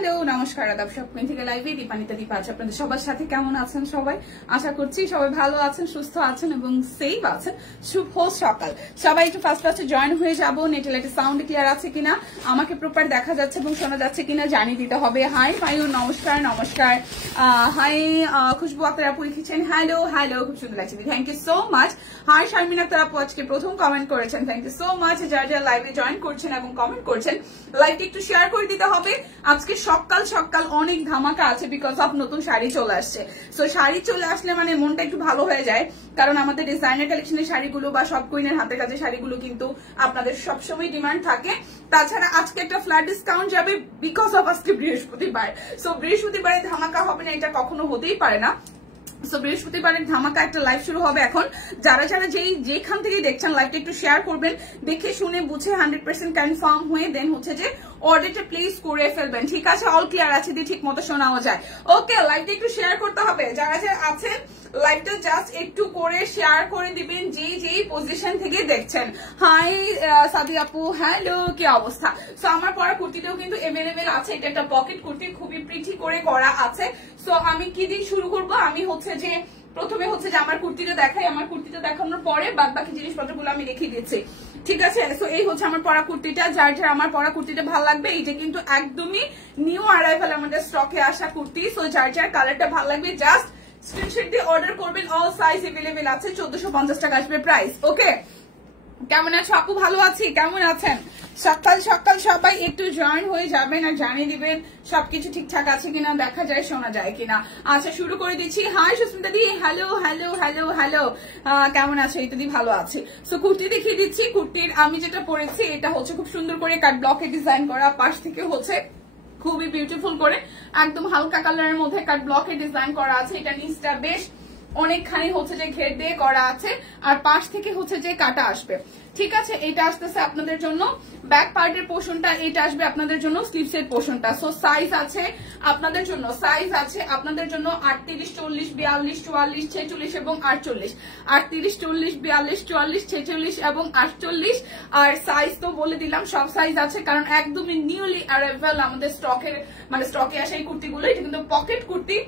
Hello নমস্কার আদাব সবকিন থেকে লাইভে দীপানিতা দীপা আছে আপনাদের সবার সাথে। কেমন আছেন সবাই? আশা করছি সবাই ভালো আছেন, সুস্থ আছেন এবং সেফ আছেন। শুভ সকাল। সবাই একটু ফার্স্ট জয়েন হয়ে যাবো। নেটে লাইটে সাউন্ড ক্লিয়ার আছে কিনা, আমাকে প্রপার দেখা যাচ্ছে এবং শোনা যাচ্ছে কিনা জানিয়ে দিতে হবে। হাই মায়ুর নমস্কার নমস্কার। হাই খুশবু আক্তার আপু লিখেছেন হ্যালো হ্যালো, খুব সুন্দর লাগছে, thank you so much. Hi Sharmin Akter আপু আজকে প্রথম কমেন্ট করেছেন, থ্যাংক ইউ সো মাচ। যারা যারা লাইভে জয়েন করছেন এবং কমেন্ট করছেন, লাইভটি একটু শেয়ার করে দিতে হবে। আজকে সকাল সকাল অনেক ধামাকা আছে বিকজ অফ নতুন শাড়ি চলে আসছে। সো শাড়ি চলে আসলে মানে মনটা একটু ভালো হয়ে যায়, কারণ আমাদের ডিজাইনার কালেকশনের শাড়িগুলো বা সব কুইনের হাতে কাজে শাড়িগুলো কিন্তু আপনাদের সবসময় ডিমান্ড থাকে। তাছাড়া আজকে একটা ফ্ল্যাট ডিসকাউন্ট যাবে বিকজ অফ আজকে বৃহস্পতিবার। সো বৃহস্পতিবারে ধামাকা হবে না এটা কখনো হতেই পারে না। সো বৃহস্পতিবারের ধামাকা একটা লাইভ শুরু হবে এখন। যারা যারা যেখান থেকে দেখছেন লাইভটা একটু শেয়ার করবেন, দেখে শুনে বুঝে 100% কনফার্ম হয়ে দেন হচ্ছে যে অর্ডারটা প্লেস করে ফেলবেন। ঠিক আছে, অল ক্লিয়ার আছে দিয়ে ঠিক মতো শোনাও যায়। ওকে, লাইভটা একটু শেয়ার করতে হবে। যারা যারা আছেন লাইভটা জাস্ট একটু করে শেয়ার করে দিবেন যেই পজিশন থেকে দেখছেন। হাই সাদি আপু হ্যালো, কি অবস্থা? সো আমার পরা কুর্তিটাও কিন্তু এভেলেবেল আছে। এটা একটা পকেট কুর্তি, খুবই প্রিটি করে করা আছে। সো আমি কি দিয়ে শুরু করবো? আমি হচ্ছে যে প্রথমে হচ্ছে যে আমার কুর্তিটা দেখাই, আমার কুর্তিটা দেখানোর পরে বাদ বাকি জিনিসপত্রগুলো আমি রেখে দিচ্ছি। ঠিক আছে, সো এই হচ্ছে আমার পরা কুর্তিটা। যার যার আমার পরা কুর্তিটা ভালো লাগবে, এইটা কিন্তু একদমই নিউ অ্যারাইভাল আমাদের স্টকে আসা কুর্তি। সো যার যার কালারটা ভালো লাগবে জাস্ট স্ক্রিনশট দিয়ে অর্ডার করবেন। অল সাইজ अवेलेबल আছে, 1450 টাকা আসবে প্রাইস। ওকে, কেমন আছো আপু? ভালো আছি, কেমন আছেন? সকাল সকাল সবাই একটু জয়েন হয়ে যাবেন আর জানিয়ে দিবেন সবকিছু ঠিকঠাক আছে কিনা, দেখা যায় শোনা যায় কিনা। আচ্ছা শুরু করে দিচ্ছি। হাই সুস্মিতা দি হ্যালো হ্যালো হ্যালো হ্যালো, কেমন আছো? এই তো দি ভালো আছে। সো কুর্তি দেখিয়ে দিচ্ছি। কুর্তির আমি যেটা পরেছি এটা হচ্ছে খুব সুন্দর করে কাট ব্লকে ডিজাইন করা, পাশ থেকে হচ্ছে খুবই বিউটিফুল করে একদম হালকা কালারের মধ্যে কাট ব্লকে ডিজাইন করা আছে। এটা নিচটা বেশ অনেকখানি হচ্ছে যে ঘের দিয়ে করা আছে আর পাশ থেকে হচ্ছে যে কাটা আসবে। ঠিক আছে, এটা আসতেছে আপনাদের জন্য ব্যাক পার্টের পোর্শনটা, এটা আসবে আপনাদের জন্য স্লিভসের পোর্শনটা। সো সাইজ আছে আপনাদের জন্য, সাইজ আছে আপনাদের জন্য 38, 40, 42, 44, 46 এবং 48। 38, 40, 42, 44, 46 এবং 48। আর সাইজ তো বলে দিলাম, সব সাইজ আছে কারণ একদমই নিউলি অ্যারাইভাল আমাদের স্টকের মানে স্টকে আসা এই কুর্তিগুলো। এটা কিন্তু পকেট কুর্তি,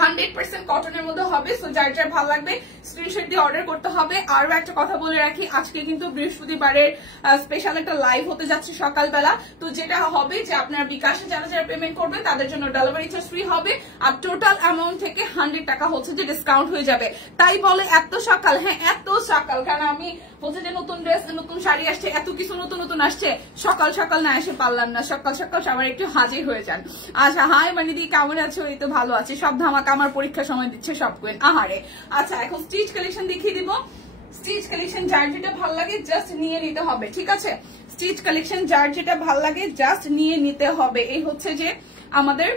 100% কটনের মধ্যে হবে। সো যার যার ভালো লাগবে স্ক্রিনশট দিয়ে অর্ডার করতে হবে। আরো একটা কথা বলে রাখি, আজকে কিন্তু বৃহস্পতিবারের স্পেশাল একটা লাইভ হতে যাচ্ছে সকালবেলা। তো যেটা হবে যে আপনার বিকাশে যারা যারা পেমেন্ট করবেন তাদের জন্য ডেলিভারি চার্জ ফ্রি হবে আর টোটাল অ্যামাউন্ট থেকে 100 টাকা হচ্ছে যে ডিসকাউন্ট হয়ে যাবে। তাই বলে এত সকাল, হ্যাঁ এত সকাল, কারণ আমি বলছে যে নতুন ড্রেস নতুন শাড়ি আসছে, এত কিছু নতুন নতুন আসছে, সকাল সকাল না এসে পারলাম না। সকাল সকাল সবার একটু হাজির হয়ে যান। আচ্ছা হাই মানিদি কেমন আছো? এই তো ভালো আছে। সব ধামাকা আমার পরীক্ষার সময় দিচ্ছে সব কোয়েন আহারে। আচ্ছা এখন স্টিচ কালেকশন দেখিয়ে দিব। স্টিচ কালেকশন যার যেটা ভালো লাগে জাস্ট নিয়ে নিতে হবে। ঠিক আছে, স্টিচ কালেকশন যার যেটা ভালো লাগে জাস্ট নিয়ে নিতে হবে। এই হচ্ছে যে আমাদের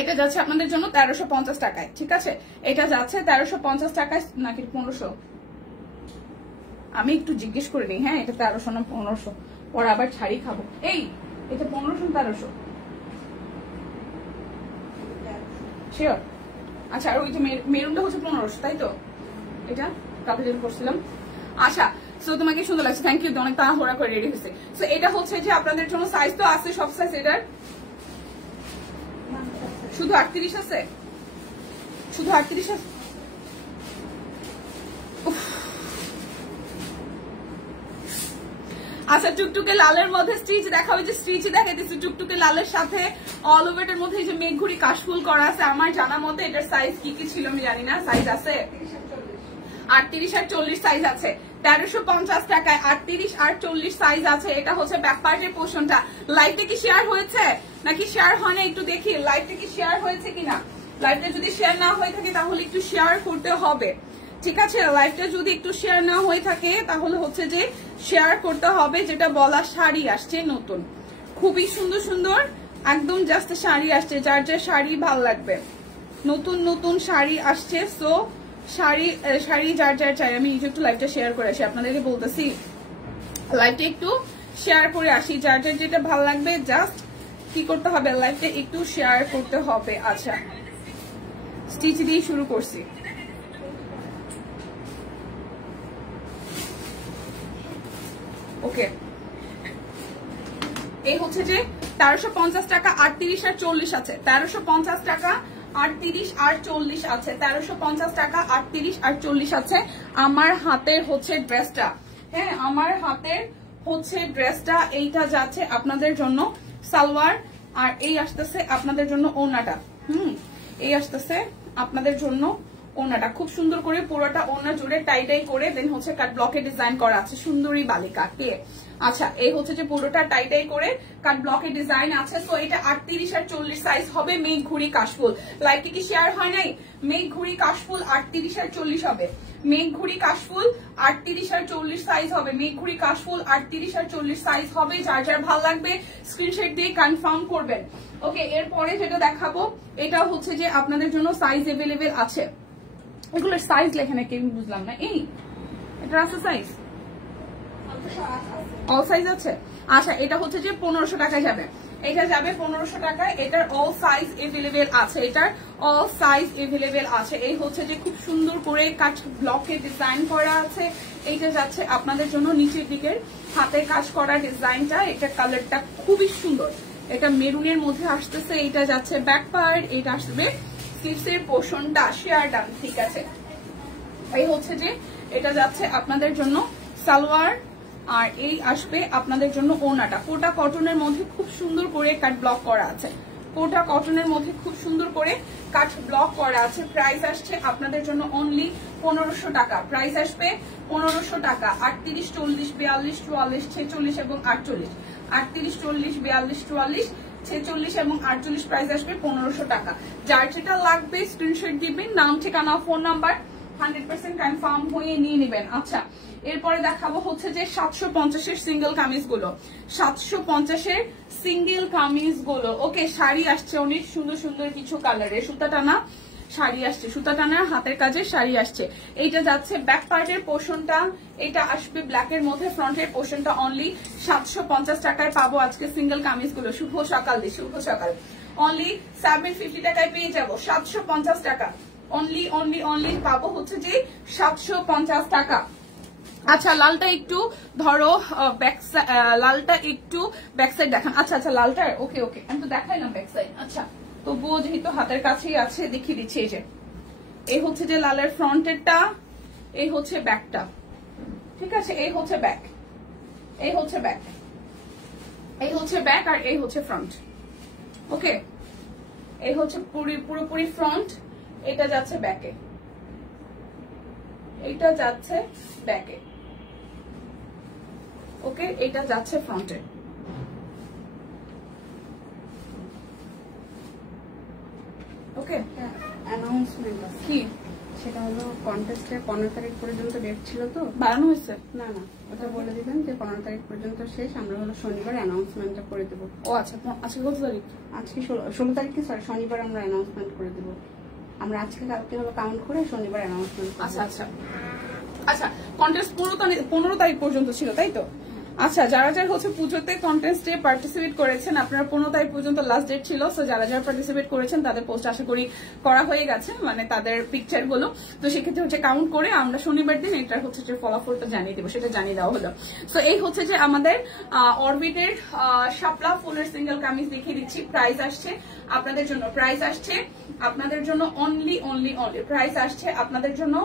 এটা যাচ্ছে আপনাদের জন্য 1350 টাকায়। ঠিক আছে, এটা যাচ্ছে 1350 টাকায় নাকি 1500, আমি একটু জিজ্ঞেস করে নিই। হ্যাঁ এটা 1300 না 1500, পরে আবার ছাড়ি খাবো। এই এটা 1500 1300 শিওর? আচ্ছা, আর ওই যে মেরুনটা হচ্ছে 1500, তাই তো? এটা কাপড় যেটা করছিলাম। আচ্ছা সো তোমাকে সুন্দর লাগছে, থ্যাংক ইউ, অনেক তাড়াহুড়া করে রেডি হয়েছে। সো এটা হচ্ছে যে আপনাদের জন্য সাইজ তো আছে সব সাইজ। এটার শুধু 38 আছে, শুধু 38 আছে। আচ্ছা টুকটুকে লালের মধ্যে স্টিচ দেখা হয়েছে, স্টিচ দেখাই দিচ্ছি। টুকটুকে লালের সাথে অল ওভার এর মধ্যে যে মেঘঘুরি কাশফুল করা আছে। আমার জানা মতে এটার সাইজ কি কি ছিল আমি জানি না, সাইজ আছে 38 আর 40 সাইজ আছে 1350 টাকায়। 38 আর 40 সাইজ আছে। এটা হচ্ছে ব্যাক পার্টের পোর্শনটা। লাইভটা কি শেয়ার হয়েছে নাকি শেয়ার হয় না একটু দেখি, লাইভটা কি শেয়ার হয়েছে কিনা। লাইভটা যদি শেয়ার না হয়ে থাকে তাহলে একটু শেয়ার করতে হবে। ঠিক আছে, লাইভটা যদি একটু শেয়ার না হয়ে থাকে তাহলে হচ্ছে যে শেয়ার করতে হবে। যেটা বলা শাড়ি আসছে নতুন, খুবই সুন্দর সুন্দর একদম জাস্ট শাড়ি আসছে। যার যার শাড়ি ভালো লাগবে, নতুন নতুন শাড়ি আসছে। সো শাড়ি যার যার চাই। আমি একটু লাইভটা শেয়ার করে আসি, আপনাদেরকে বলতেছি লাইভটা একটু শেয়ার করে আসি। যার যার যেটা ভালো লাগবে জাস্ট কি করতে হবে, লাইভটা একটু শেয়ার করতে হবে। আচ্ছা স্টিচ দিয়ে শুরু করছি। ওকে, এই হচ্ছে যে 1350 টাকা 38 আর 40 আছে, 1350 টাকা 38 আর 40 আছে, 1350 টাকা 38 আর 40 আছে। আমার হাতের হচ্ছে ড্রেসটা, হ্যাঁ আমার হাতের হচ্ছে ড্রেসটা, এইটা যাচ্ছে আপনাদের জন্য সালোয়ার, আর এই আসতেছে আপনাদের জন্য ওড়নাটা। এই আসতেছে আপনাদের জন্য ওড়নাটা, খুব সুন্দর করে পুরোটা ওড়না জুড়ে টাই করে দেন হচ্ছে কাট ব্লকে ডিজাইন করা আছে, সুন্দরী বালিকা কে। আচ্ছা এই হচ্ছে যে পুরোটা টাই করে কাট ব্লকে ডিজাইন আছে। তো এটা 38 আর 40 সাইজ হবে, মেঘ ঘুড়ি কাশফুল। লাইভে কি শেয়ার হয় নাই? মেঘ ঘুড়ি কাশফুল 38 আর 40 হবে, মেঘ ঘুড়ি কাশফুল 38 আর 40 সাইজ হবে, মেঘ ঘুড়ি কাশফুল 38 আর 40 সাইজ হবে। যার যার ভালো লাগবে স্ক্রিনশট দিয়ে কনফার্ম করবেন। ওকে, এরপরে যেটা দেখাবো এটা হচ্ছে যে আপনাদের জন্য সাইজ अवेलेबल আছে। এগুলোর সাইজ লেখে নাকি আমি বুঝলাম না। এই এটা আছে সাইজ, অল সাইজ আছে। আচ্ছা এটা হচ্ছে যে 1500 টাকায় যাবে, এটা যাবে 1500 টাকায়। এটার অল সাইজ अवेलेबल আছে, এটার অল সাইজ अवेलेबल আছে। এই হচ্ছে যে খুব সুন্দর করে কাট ব্লকে ডিজাইন করা আছে। এইটা যাচ্ছে আপনাদের জন্য নিচের দিকের হাতে কাজ করা ডিজাইনটা, এটা কালারটা খুবই সুন্দর, এটা মেরুনের মধ্যে আসতেছে। এইটা যাচ্ছে ব্যাক পার্ট, এটা আসবে স্লিভসের পোর্শনটা, শেয়ার ডান, ঠিক আছে। এই হচ্ছে যে এটা যাচ্ছে আপনাদের জন্য সালোয়ার, আর এই আসবে আপনাদের জন্য ওড়নাটা। কোটা কটনের মধ্যে খুব সুন্দর করে কাট ব্লক করা আছে, কোটা কটনের মধ্যে খুব সুন্দর করে কাট ব্লক করা আছে। প্রাইস আসছে আপনাদের জন্য অনলি 1500 টাকা, প্রাইস আসবে 1500 টাকা। 38, 40, 42, 44, 46 এবং 48, 38, 40, 42, 44, 46 এবং 48 প্রাইস আসবে 1500 টাকা। যার যেটা লাগবে স্ক্রিনশট দিবেন, নাম ঠিকানা ফোন নাম্বার 100% কনফার্ম হয়ে নিয়ে নেবেন। আচ্ছা এরপরে দেখাবো হচ্ছে যে 750-এর সিঙ্গেল কামিজ গুলো, 750-এর সিঙ্গেল কামিজ গুলো। ওকে, শাড়ি আসছে অনেক সুন্দর সুন্দর কিছু কালারের, সুতা টানা শাড়ি আসছে, সুতা টানার হাতের কাজের শাড়ি আসছে। এইটা যাচ্ছে ব্যাক পার্টের পোর্শনটা, এটা আসবে ব্ল্যাকের মধ্যে, ফ্রন্টের পোর্শনটা অনলি 750 টাকায় পাবো আজকে সিঙ্গেল কামিজ গুলো। শুভ সকাল দি, শুভ সকাল। অনলি 750 টাকায় পেয়ে যাবো, 750 টাকা অনলি অনলি অনলি পাবো হচ্ছে যে 750 টাকা। আচ্ছা লালটা একটু ধরো লালটা একটু ব্যাক সাইড দেখান। আচ্ছা আচ্ছা লালটা ওকে ওকে, আমি তো দেখাইলাম ব্যাক সাইড। আচ্ছা তবুও যেহেতু হাতের কাছেই আছে দেখিয়ে দিচ্ছি। এই যে এই হচ্ছে যে লালের ফ্রন্টেরটা, এই হচ্ছে ব্যাকটা, ঠিক আছে। এই হচ্ছে ব্যাক, এই হচ্ছে ব্যাক, এই হচ্ছে ব্যাক, আর এই হচ্ছে ফ্রন্ট। ওকে, এই হচ্ছে পুরোপুরি ফ্রন্ট, এটা যাচ্ছে ব্যাকে, এটা যাচ্ছে ব্যাকে। ওকে, এটা যাচ্ছে ফ্রন্টে। ওকে, অ্যানাউন্সমেন্ট কি সেটা হলো কন্টেস্টের 15 তারিখ পর্যন্ত ডেট ছিল, তো বাড়ানো হয়েছে? না না, ওটা বলে দিবেন যে 15 তারিখ পর্যন্ত শেষ। আমরা হলো শনিবার অ্যানাউন্সমেন্টটা করে দেবো। ও আচ্ছা, আজকে কত তারিখ? আজকে 16 তারিখে, সরি শনিবার আমরা অ্যানাউন্সমেন্ট করে দেবো। আমরা আজকে কালকে হলো কাউন্ট করে শনিবার অ্যানাউন্সমেন্ট। আচ্ছা আচ্ছা আচ্ছা, কন্টেস্ট 15 তারিখ পর্যন্ত ছিল তাই তো? আচ্ছা, যারা যারা হচ্ছে পুজোতে কন্টেস্টে পার্টিসিপেট করেছেন, আপনারা 15 তারিখ পর্যন্ত লাস্ট ডেট ছিল। সো যারা যারা পার্টিসিপেট করেছেন তাদের পোস্ট আশা করি করা হয়ে গেছে, মানে তাদের পিকচার গুলো। তো সেক্ষেত্রে হচ্ছে কাউন্ট করে আমরা শনিবার দিন এটার হচ্ছে যে ফলাফলটা জানিয়ে দেবো, সেটা জানিয়ে দেওয়া হলো। তো এই হচ্ছে যে আমাদের অরবিটের শাপলা ফুলের সিঙ্গেল কামিজ দেখিয়ে দিচ্ছি। প্রাইস আসছে আপনাদের জন্য, প্রাইস আসছে আপনাদের জন্য অনলি অনলি অনলি, প্রাইস আসছে আপনাদের জন্য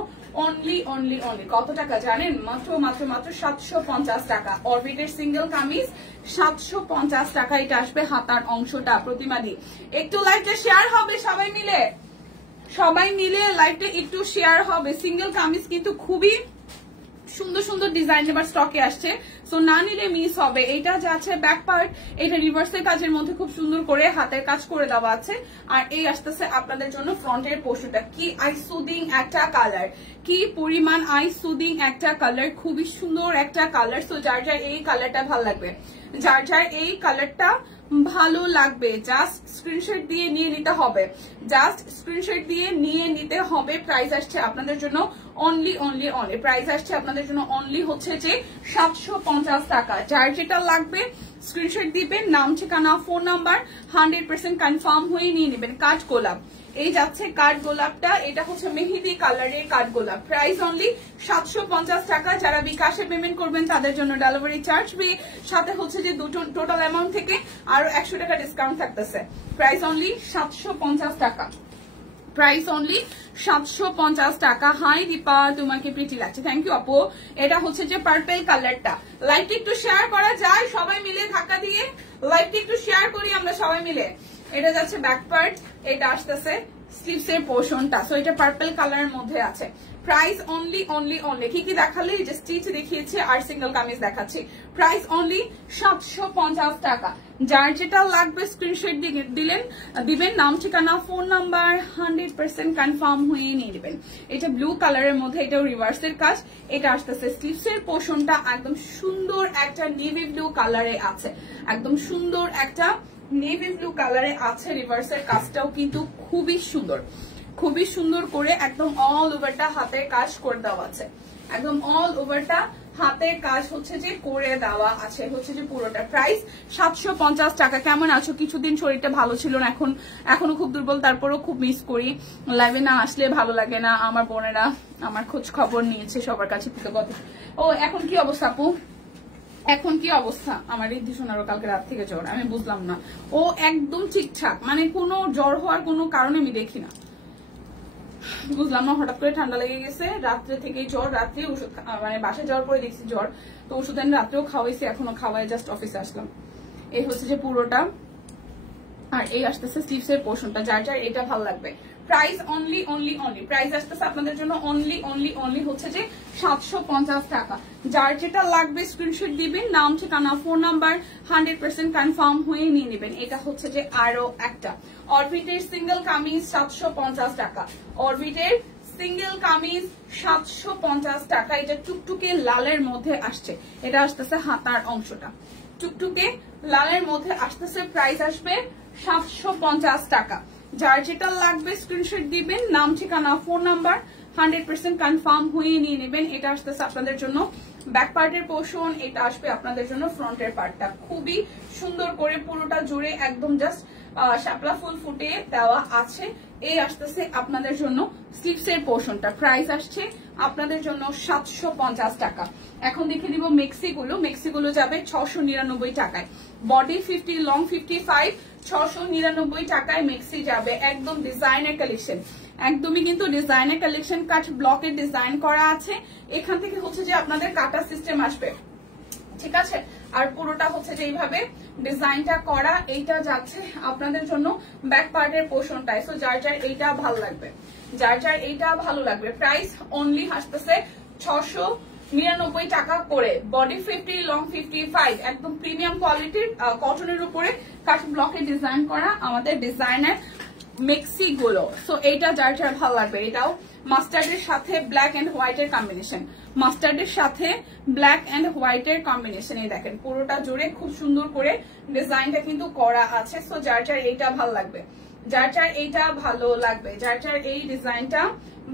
অনলি অনলি অনলি কত টাকা জানেন? মাত্র মাত্র মাত্র 750 টাকা। অরবিটের সিঙ্গেল কামিজ 750 টাকা। এটা আসবে হাতার অংশটা প্রতিমাদি। একটু লাইভটা শেয়ার হবে সবাই মিলে, সবাই মিলে লাইভটা একটু শেয়ার হবে। সিঙ্গেল কামিজ কিন্তু খুবই সুন্দর সুন্দর ডিজাইন এবার স্টকে আসছে, সো না নিলে মিস হবে। এটা যাচ্ছে ব্যাক পার্ট, এটা রিভার্সের কাজের মধ্যে খুব সুন্দর করে হাতের কাজ করে দেওয়া আছে। আর এই আসতেছে আপনাদের জন্য ফ্রন্টের পোর্শনটা। কি আই সুদিং একটা কালার, কি পরিমাণ আই সুদিং একটা কালার, খুবই সুন্দর একটা কালার। সো যার যার এই কালারটা ভালো লাগবে, যার যার এই কালারটা ভালো লাগবে, জাস্ট স্ক্রিনশট দিয়ে নিয়ে নিতে হবে, জাস্ট স্ক্রিনশট দিয়ে নিয়ে নিতে হবে। প্রাইস আসছে আপনাদের জন্য অনলি অনলি অনলি, প্রাইস আসছে আপনাদের জন্য অনলি হচ্ছে যে 750 টাকা। যার যেটা লাগবে স্ক্রিনশট দিবেন, নাম ঠিকানা ফোন নাম্বার 100% কনফার্ম হয়ে নিয়ে নেবেন। কাজ গোলাপ, এই যাচ্ছে কাঠ গোলাপটা, এটা হচ্ছে মেহেদি কালারের কাঠ গোলাপ, প্রাইস অনলি 750 টাকা। যারা বিকাশে পেমেন্ট করবেন তাদের জন্য ডেলিভারি চার্জ ফ্রি, সাথে হচ্ছে যে দুটো টোটাল অ্যামাউন্ট থেকে আরো 100 টাকা ডিসকাউন্ট থাকতেছে। প্রাইস অনলি 750 টাকা, প্রাইস অনলি 750 টাকা। হাই দীপা, তোমাকে প্রিটি লাগছে, থ্যাংক ইউ আপু। এটা হচ্ছে যে পার্পল কালারটা, লাইভটা একটু শেয়ার করা যায় সবাই মিলে, ধাক্কা দিয়ে লাইভটা একটু শেয়ার করি আমরা সবাই মিলে। এটা যাচ্ছে ব্যাক পার্ট, এটা আসতেছে স্লিভস এর পোর্শনটা। সো এটা পার্পল কালারের মধ্যে আছে। প্রাইস অনলি অনলি অনলি কি কি দেখালে, যে স্টিচ দেখিয়েছে আর সিঙ্গেল কামিজ দেখাচ্ছি। প্রাইস অনলি 750 টাকা। যার যেটা লাগবে স্ক্রিনশট দিবেন, নাম ঠিকানা ফোন নাম্বার 100% কনফার্ম হয়ে নিয়ে নেবেন। এটা ব্লু কালারের মধ্যে, এটাও রিভার্সের কাজ। এটা আসতেছে স্লিভস এর পোর্শনটা একদম সুন্দর একটা নেভি ব্লু কালারে আছে, একদম সুন্দর একটা নেভি ব্লু কালারে আছে। রিভার্সের কাজটাও কিন্তু খুবই সুন্দর, খুবই সুন্দর করে একদম অল ওভারটা হাতের কাজ করে দেওয়া আছে, একদম অল ওভারটা হাতের কাজ হচ্ছে যে করে দেওয়া আছে হচ্ছে যে পুরোটা। প্রাইস 750 টাকা। কেমন আছো? কিছুদিন শরীরটা ভালো ছিল না, এখনো খুব দুর্বল, তারপরও খুব মিস করি, লাইভে না আসলে ভালো লাগে না। আমার বোনেরা আমার খোঁজ খবর নিয়েছে, সবার কাছে কৃতজ্ঞতা। ও এখন কি অবস্থা আপু? এখন কি অবস্থা? আমার রিদ্ধি শোনারও কালকে রাত থেকে জ্বর, আমি বুঝলাম না। ও একদম ঠিকঠাক, মানে কোনো জ্বর হওয়ার কোনো কারণ আমি দেখি না, বুঝলাম না। হঠাৎ করে ঠান্ডা লেগে গেছে, রাত্রে থেকেই জ্বর, রাত্রে ওষুধ মানে বাসায় যাওয়ার পরে দেখছি জ্বর, তো ওষুধ আমি রাত্রেও খাওয়াইছি, এখনো খাওয়াই জাস্ট অফিসে আসলাম। এই হচ্ছে যে পুরোটা, আর এই আসতেছে স্লিভস এর পোর্শনটা। যার যার এটা ভালো লাগবে, price only only only, price আসতেছে আপনাদের জন্য অনলি অনলি অনলি হচ্ছে যে 750 টাকা। যার যেটা লাগবে স্ক্রিনশট দিবেন, নাম ঠিকানা ফোন নাম্বার 100% কনফার্ম হয়ে নিয়ে নেবেন। এটা হচ্ছে যে আরো একটা অরবিটের সিঙ্গেল কামিজ 750 টাকা, অরবিটের সিঙ্গেল কামিজ 750 টাকা। এটা টুকটুকে লালের মধ্যে আসছে, এটা আসতেছে হাতার অংশটা টুকটুকে লালের মধ্যে আসতেছে। প্রাইস আসবে 750 টাকা। যার যেটা লাগবে স্ক্রিনশট দিবেন, নাম ঠিকানা ফোন নাম্বার 100% কনফার্ম হয়ে নিয়ে নেবেন। এটা আসতেছে আপনাদের জন্য ব্যাক পার্টের পোর্শন, এটা আসবে আপনাদের জন্য ফ্রন্টের পার্টটা। খুবই সুন্দর করে পুরোটা জুড়ে একদম জাস্ট শাপলা ফুল ফুটে দেওয়া আছে। এই আসতেছে আপনাদের জন্য স্লিভস এর পোর্শনটা। প্রাইস আসছে আপনাদের জন্য 750 টাকা। এখন দেখে দিব মেক্সিগুলো। মেক্সিগুলো যাবে 699 টাকায়, বডি 50 লং 55, 699 টাকায় মেক্সি যাবে। একদম ডিজাইনার কালেকশন, একদমই কিন্তু ডিজাইনার কালেকশন, কাট ব্লকের ডিজাইন করা আছে। এখান থেকে হচ্ছে যে আপনাদের কাটা সিস্টেম আসবে, ঠিক আছে। আর পুরোটা হচ্ছে যে এইভাবে ডিজাইনটা করা। এইটা যাচ্ছে আপনাদের জন্য ব্যাক পার্টের পোর্শনটায়। সো যার যার এইটা ভালো লাগবে, যার যার এইটা ভালো লাগবে। প্রাইস অনলি আসতেছে 699 টাকা করে, বডি 50 লং 55, একদম প্রিমিয়াম কোয়ালিটির কটনের উপরে কাট ব্লকের ডিজাইন করা আমাদের ডিজাইনার মেক্সি গুলো। সো এইটা যার যার ভালো লাগবে। এটাও মাস্টার্ডের সাথে ব্ল্যাক এন্ড হোয়াইটের কম্বিনেশন, মাস্টার্ডের সাথে ব্ল্যাক এন্ড হোয়াইটের কম্বিনেশন। এই দেখেন পুরোটা জুড়ে খুব সুন্দর করে ডিজাইনটা কিন্তু করা আছে। সো যার যার এইটা ভালো লাগবে, যার যার এইটা ভালো লাগবে, যার যার এই ডিজাইনটা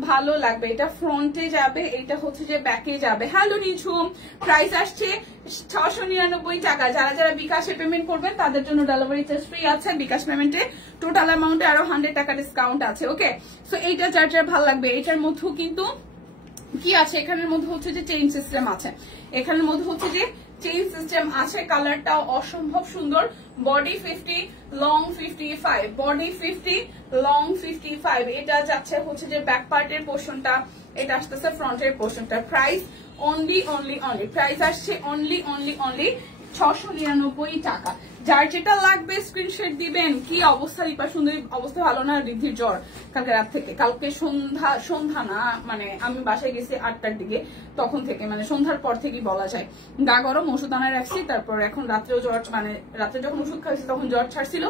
ভালো লাগবে। এটা ফ্রন্টে যাবে, এটা হচ্ছে যে ব্যাকে যাবে। হ্যালো নিঝুম, প্রাইস আসছে 699 টাকা। যারা যারা বিকাশে পেমেন্ট করবেন তাদের জন্য ডেলিভারি চার্জ ফ্রি আছে। বিকাশ পেমেন্টে টোটাল অ্যামাউন্টে আরো 100 টাকা ডিসকাউন্ট আছে। ওকে, সো এইটা যার যার ভালো লাগবে। এটার মধ্যেও কিন্তু কি আছে, এখানের মধ্যে হচ্ছে যে চেইন সিস্টেম আছে, এখানের মধ্যে হচ্ছে যে চেইন সিস্টেম আছে। কালারটাও অসম্ভব সুন্দর। Body 50 long 55, body 50 long 55। এটা যাচ্ছে হচ্ছে যে ব্যাক পার্টের পোর্শনটা, এটা আসতেছে ফ্রন্টের পোর্শনটা। Price only only only, price আসছে অনলি অনলি অনলি 699 টাকা। যার যেটা লাগবে স্ক্রিনশট দিবেন। কি অবস্থা রিপা সুন্দরী? অবস্থা ভালো না, রিদ্ধির জ্বর কালকে রাত থেকে, কালকে সন্ধ্যা না মানে আমি বাসায় গেছি 8টার দিকে, তখন থেকে মানে সন্ধ্যার পর থেকেই বলা যায় গা গরম, ওষুধ আনায় রাখছি। তারপর এখন রাত্রেও জ্বর, মানে রাত্রে যখন ওষুধ খাইছি তখন জ্বর ছাড়ছিল,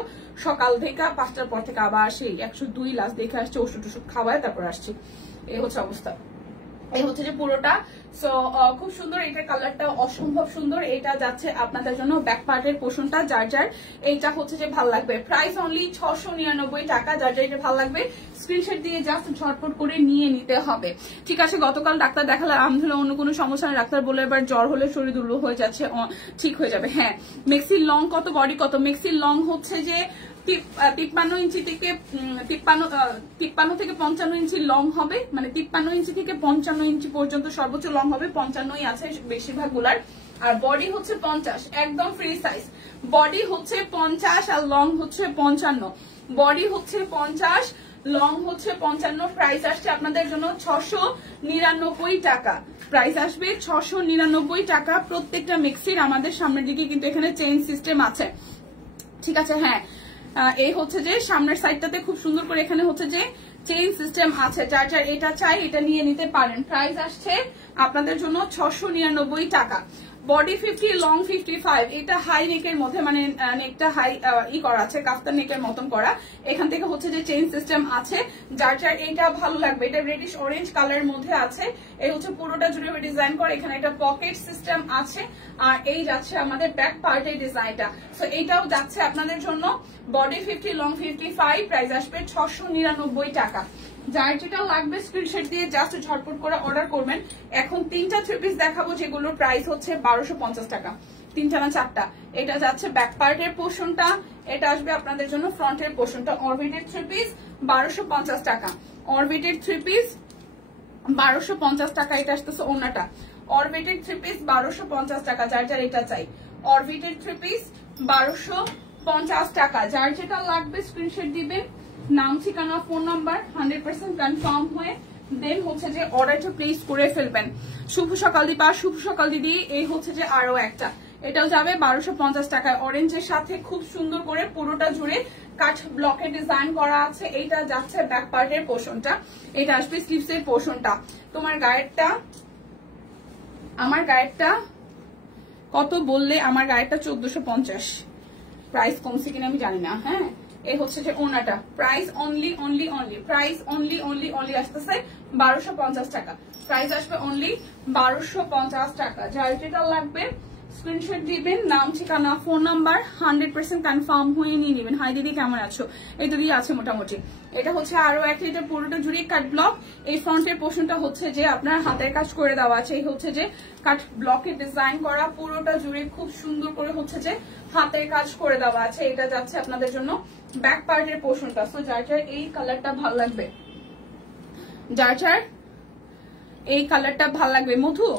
সকাল থেকে 5টার পর থেকে আবার সেই 102 লাস্ট দেখে আসছে, ওষুধ খাওয়ায় তারপর আসছি। এই হচ্ছে অবস্থা, এই হচ্ছে যে পুরোটা। সো খুব সুন্দর, এটার কালারটা অসম্ভব সুন্দর। এটা যাচ্ছে আপনাদের জন্য ব্যাক পার্টের পোর্শনটা। যার যার এইটা হচ্ছে যে ভালো লাগবে, প্রাইস অনলি 699 টাকা। যার যার এটা ভালো লাগবে স্ক্রিনশট দিয়ে জাস্ট ঝটপট করে নিয়ে নিতে হবে, ঠিক আছে। গতকাল ডাক্তার দেখালে আলহামদুলিল্লাহ অন্য কোনো সমস্যা নেই, ডাক্তার বলে এবার জ্বর হলে শরীর দুর্বল হয়ে যাচ্ছে, ঠিক হয়ে যাবে। হ্যাঁ, মেক্সির লং কত, বডি কত? মেক্সির লং হচ্ছে যে 53 ইঞ্চি থেকে 53 থেকে 55 ইঞ্চি লং হবে, মানে 53 ইঞ্চি থেকে 55 ইঞ্চি পর্যন্ত সর্বোচ্চ লং হবে, 55ই আছে বেশিরভাগ গুলার। আর বডি হচ্ছে 50, একদম ফ্রি সাইজ। বডি হচ্ছে 50 আর লং হচ্ছে 55। বডি হচ্ছে 50, লং হচ্ছে 55। প্রাইস আসছে আপনাদের জন্য 699 টাকা। প্রাইস আসবে 699 টাকা প্রত্যেকটা মিক্সির। আমাদের সামনের দিকে কিন্তু এখানে চেইন সিস্টেম আছে, ঠিক আছে। হ্যাঁ, এই হচ্ছে যে সামনের সাইডটাতে খুব সুন্দর করে এখানে হচ্ছে যে চেইন সিস্টেম আছে। যার যার এটা চাই এটা নিয়ে নিতে পারেন। প্রাইস আসছে আপনাদের জন্য 699 টাকা। Body 50, long 55। এটা হাই নেকের মধ্যে, মানে নেকটা হাই করা আছে, কাফতান নেকের মতন করা। এখান থেকে হচ্ছে যে চেইন সিস্টেম আছে। যার যার এটা ভালো লাগবে, এটা রেডিশ অরেঞ্জ কালারের মধ্যে আছে। এই হচ্ছে পুরোটা জুড়ে ডিজাইন করা। এখানে একটা পকেট সিস্টেম আছে। আর এই যাচ্ছে আমাদের ব্যাক পার্টের ডিজাইনটা। সো এইটাও যাচ্ছে আপনাদের জন্য বডি 50, লং 55। প্রাইস আসবে 699 টাকা। যার যেটা লাগবে স্ক্রিনশট দিয়ে জাস্ট ঝটপট করে অর্ডার করবেন। এখন 3টা 3 পিস দেখাবো যেগুলোর প্রাইস হচ্ছে 1250 টাকা। 3টা না 4টা। এটা যাচ্ছে ব্যাক পার্টের পোর্শনটা, এটা আসবে আপনাদের জন্য ফ্রন্টের পোর্শনটা। অরবিটের 3 পিস 1250 টাকা। অরবিটের 3 পিস 1250 টাকা। এটা আসতেছে ওনাটা। অরবিটের 3 পিস 1250 টাকা। যার যার এটা চাই। অরবিটের 3 পিস 1250 টাকা। যার যেটা লাগবে স্ক্রিনশট দিবেন, নাম ঠিকানা ফোন নাম্বার 100% কনফার্ম হয়ে দেন হচ্ছে যে অর্ডারটা প্লেস করে ফেলবেন। শুভ সকাল দীপা, শুভ সকাল দিদি। এই হচ্ছে যে আরো একটা, এটাও যাবে 1250 টাকায়। অরেঞ্জের সাথে খুব সুন্দর করে পুরোটা জুড়ে কাঠ ব্লকে ডিজাইন করা আছে। এইটা যাচ্ছে ব্যাক পার্টের পোর্শনটা, এটা আসবে স্লিভসের পোর্শনটা। তোমার গায়েরটা, আমার গায়েরটা কত বললে? আমার গায়েরটা 1450। প্রাইস কমছে কিনা আমি জানি না। হ্যাঁ, এই হচ্ছে যে ওনাটা। প্রাইস অনলি প্রাইস অনলি আসতেছে 1250 টাকা। প্রাইস আসবে অনলি 1250 টাকা। যার যেটা লাগবে স্ক্রিনশট দিবেন, নাম ঠিকানা ফোন নাম্বার 100% কনফার্ম হয়ে নিয়ে নেবেন। হাই দিদি কেমন আছো? এই দিদি আছে মোটামুটি। এটা হচ্ছে আরো একটা, এটা পুরোটা জুড়ে কাট ব্লক। এই ফ্রন্টের পোর্শনটা হচ্ছে যে আপনার হাতের কাজ করে দেওয়া আছে। এই হচ্ছে যে কাট ব্লকের ডিজাইন করা, পুরোটা জুড়ে খুব সুন্দর করে হচ্ছে যে হাতের কাজ করে দেওয়া আছে। এটা যাচ্ছে আপনাদের জন্য ব্যাক পার্টের পোর্শনটা। সো যার যার এই কালারটা ভালো লাগবে, যার যার এই কালারটা ভালো লাগবে। মধু,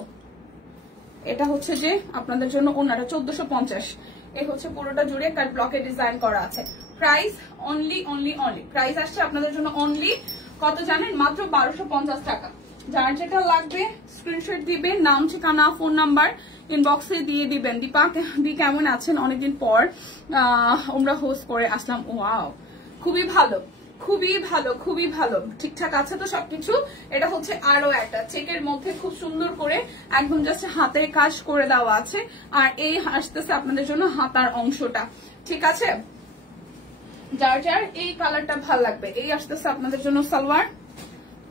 এটা হচ্ছে যে আপনাদের জন্য ওনাটা 1450। এই হচ্ছে পুরোটা জুড়ে কাট ব্লকে ডিজাইন করা আছে। প্রাইস অনলি প্রাইস আসছে আপনাদের জন্য অনলি কত জানেন? মাত্র 1250 টাকা। যার যেটা লাগবে স্ক্রিনশট দিবেন, নাম ঠিকানা ফোন নাম্বার ইনবক্সে দিয়ে দিবেন। দীপা দি কেমন আছেন? অনেকদিন পর আমরা হোস্ট করে আসলাম। ওয়াও, খুবই ভালো, খুবই ভালো। ঠিকঠাক আছে তো সবকিছু? এটা হচ্ছে আরো একটা চেকের মধ্যে খুব সুন্দর করে একদম জাস্ট হাতের কাজ করে দেওয়া আছে। আর এই আসতেছে আপনাদের জন্য হাতার অংশটা, ঠিক আছে। যার যার এই কালারটা ভাল লাগবে, এই আসতেছে আপনাদের জন্য সালোয়ার,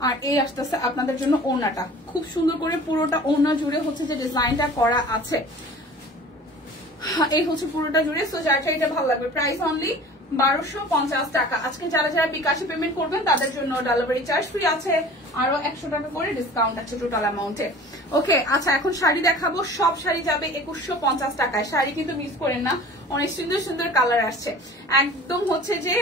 আর এই আসতেছে আপনাদের জন্য ওড়নাটা। খুব সুন্দর করে পুরোটা ওড়না জুড়ে হচ্ছে যে ডিজাইনটা করা আছে। এই হচ্ছে পুরোটা জুড়ে। সো যার যার এটা ভালো লাগবে। প্রাইস অনলি 1250 টাকা। আজকে যারা যারা বিকাশে পেমেন্ট করবেন তাদের জন্য ডেলিভারি চার্জ ফ্রি আছে, আরো 100 টাকা করে ডিসকাউন্ট আছে টোটাল অ্যামাউন্টে। ওকে, আচ্ছা এখন শাড়ি দেখাবো। সব শাড়ি যাবে 2150 টাকায়। শাড়ি কিন্তু মিস করেন না, অনেক সুন্দর সুন্দর কালার আসছে। একদম হচ্ছে যে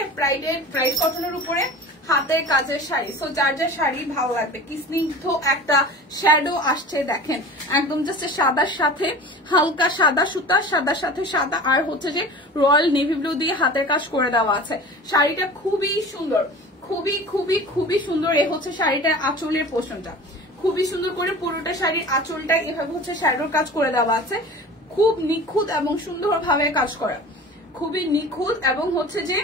প্রাইস কটনের উপরে হাতের কাজের শাড়ি। সো যার যার শাড়ি ভালো লাগবে। কি স্নিগ্ধ একটা শ্যাডো আসছে দেখেন, একদম জাস্ট সাদার সাথে হালকা সাদা সুতা, সাদার সাথে সাদা, আর হচ্ছে যে রয়্যাল নেভি ব্লু দিয়ে হাতের কাজ করে দেওয়া আছে। শাড়িটা খুবই সুন্দর, খুবই সুন্দর। এ হচ্ছে শাড়িটার আঁচলের পোর্শনটা, খুবই সুন্দর করে পুরোটা শাড়ির আঁচলটা এভাবে হচ্ছে শ্যাডোর কাজ করে দেওয়া আছে। খুব নিখুঁত এবং সুন্দরভাবে কাজ করা, খুবই নিখুঁত এবং হচ্ছে যে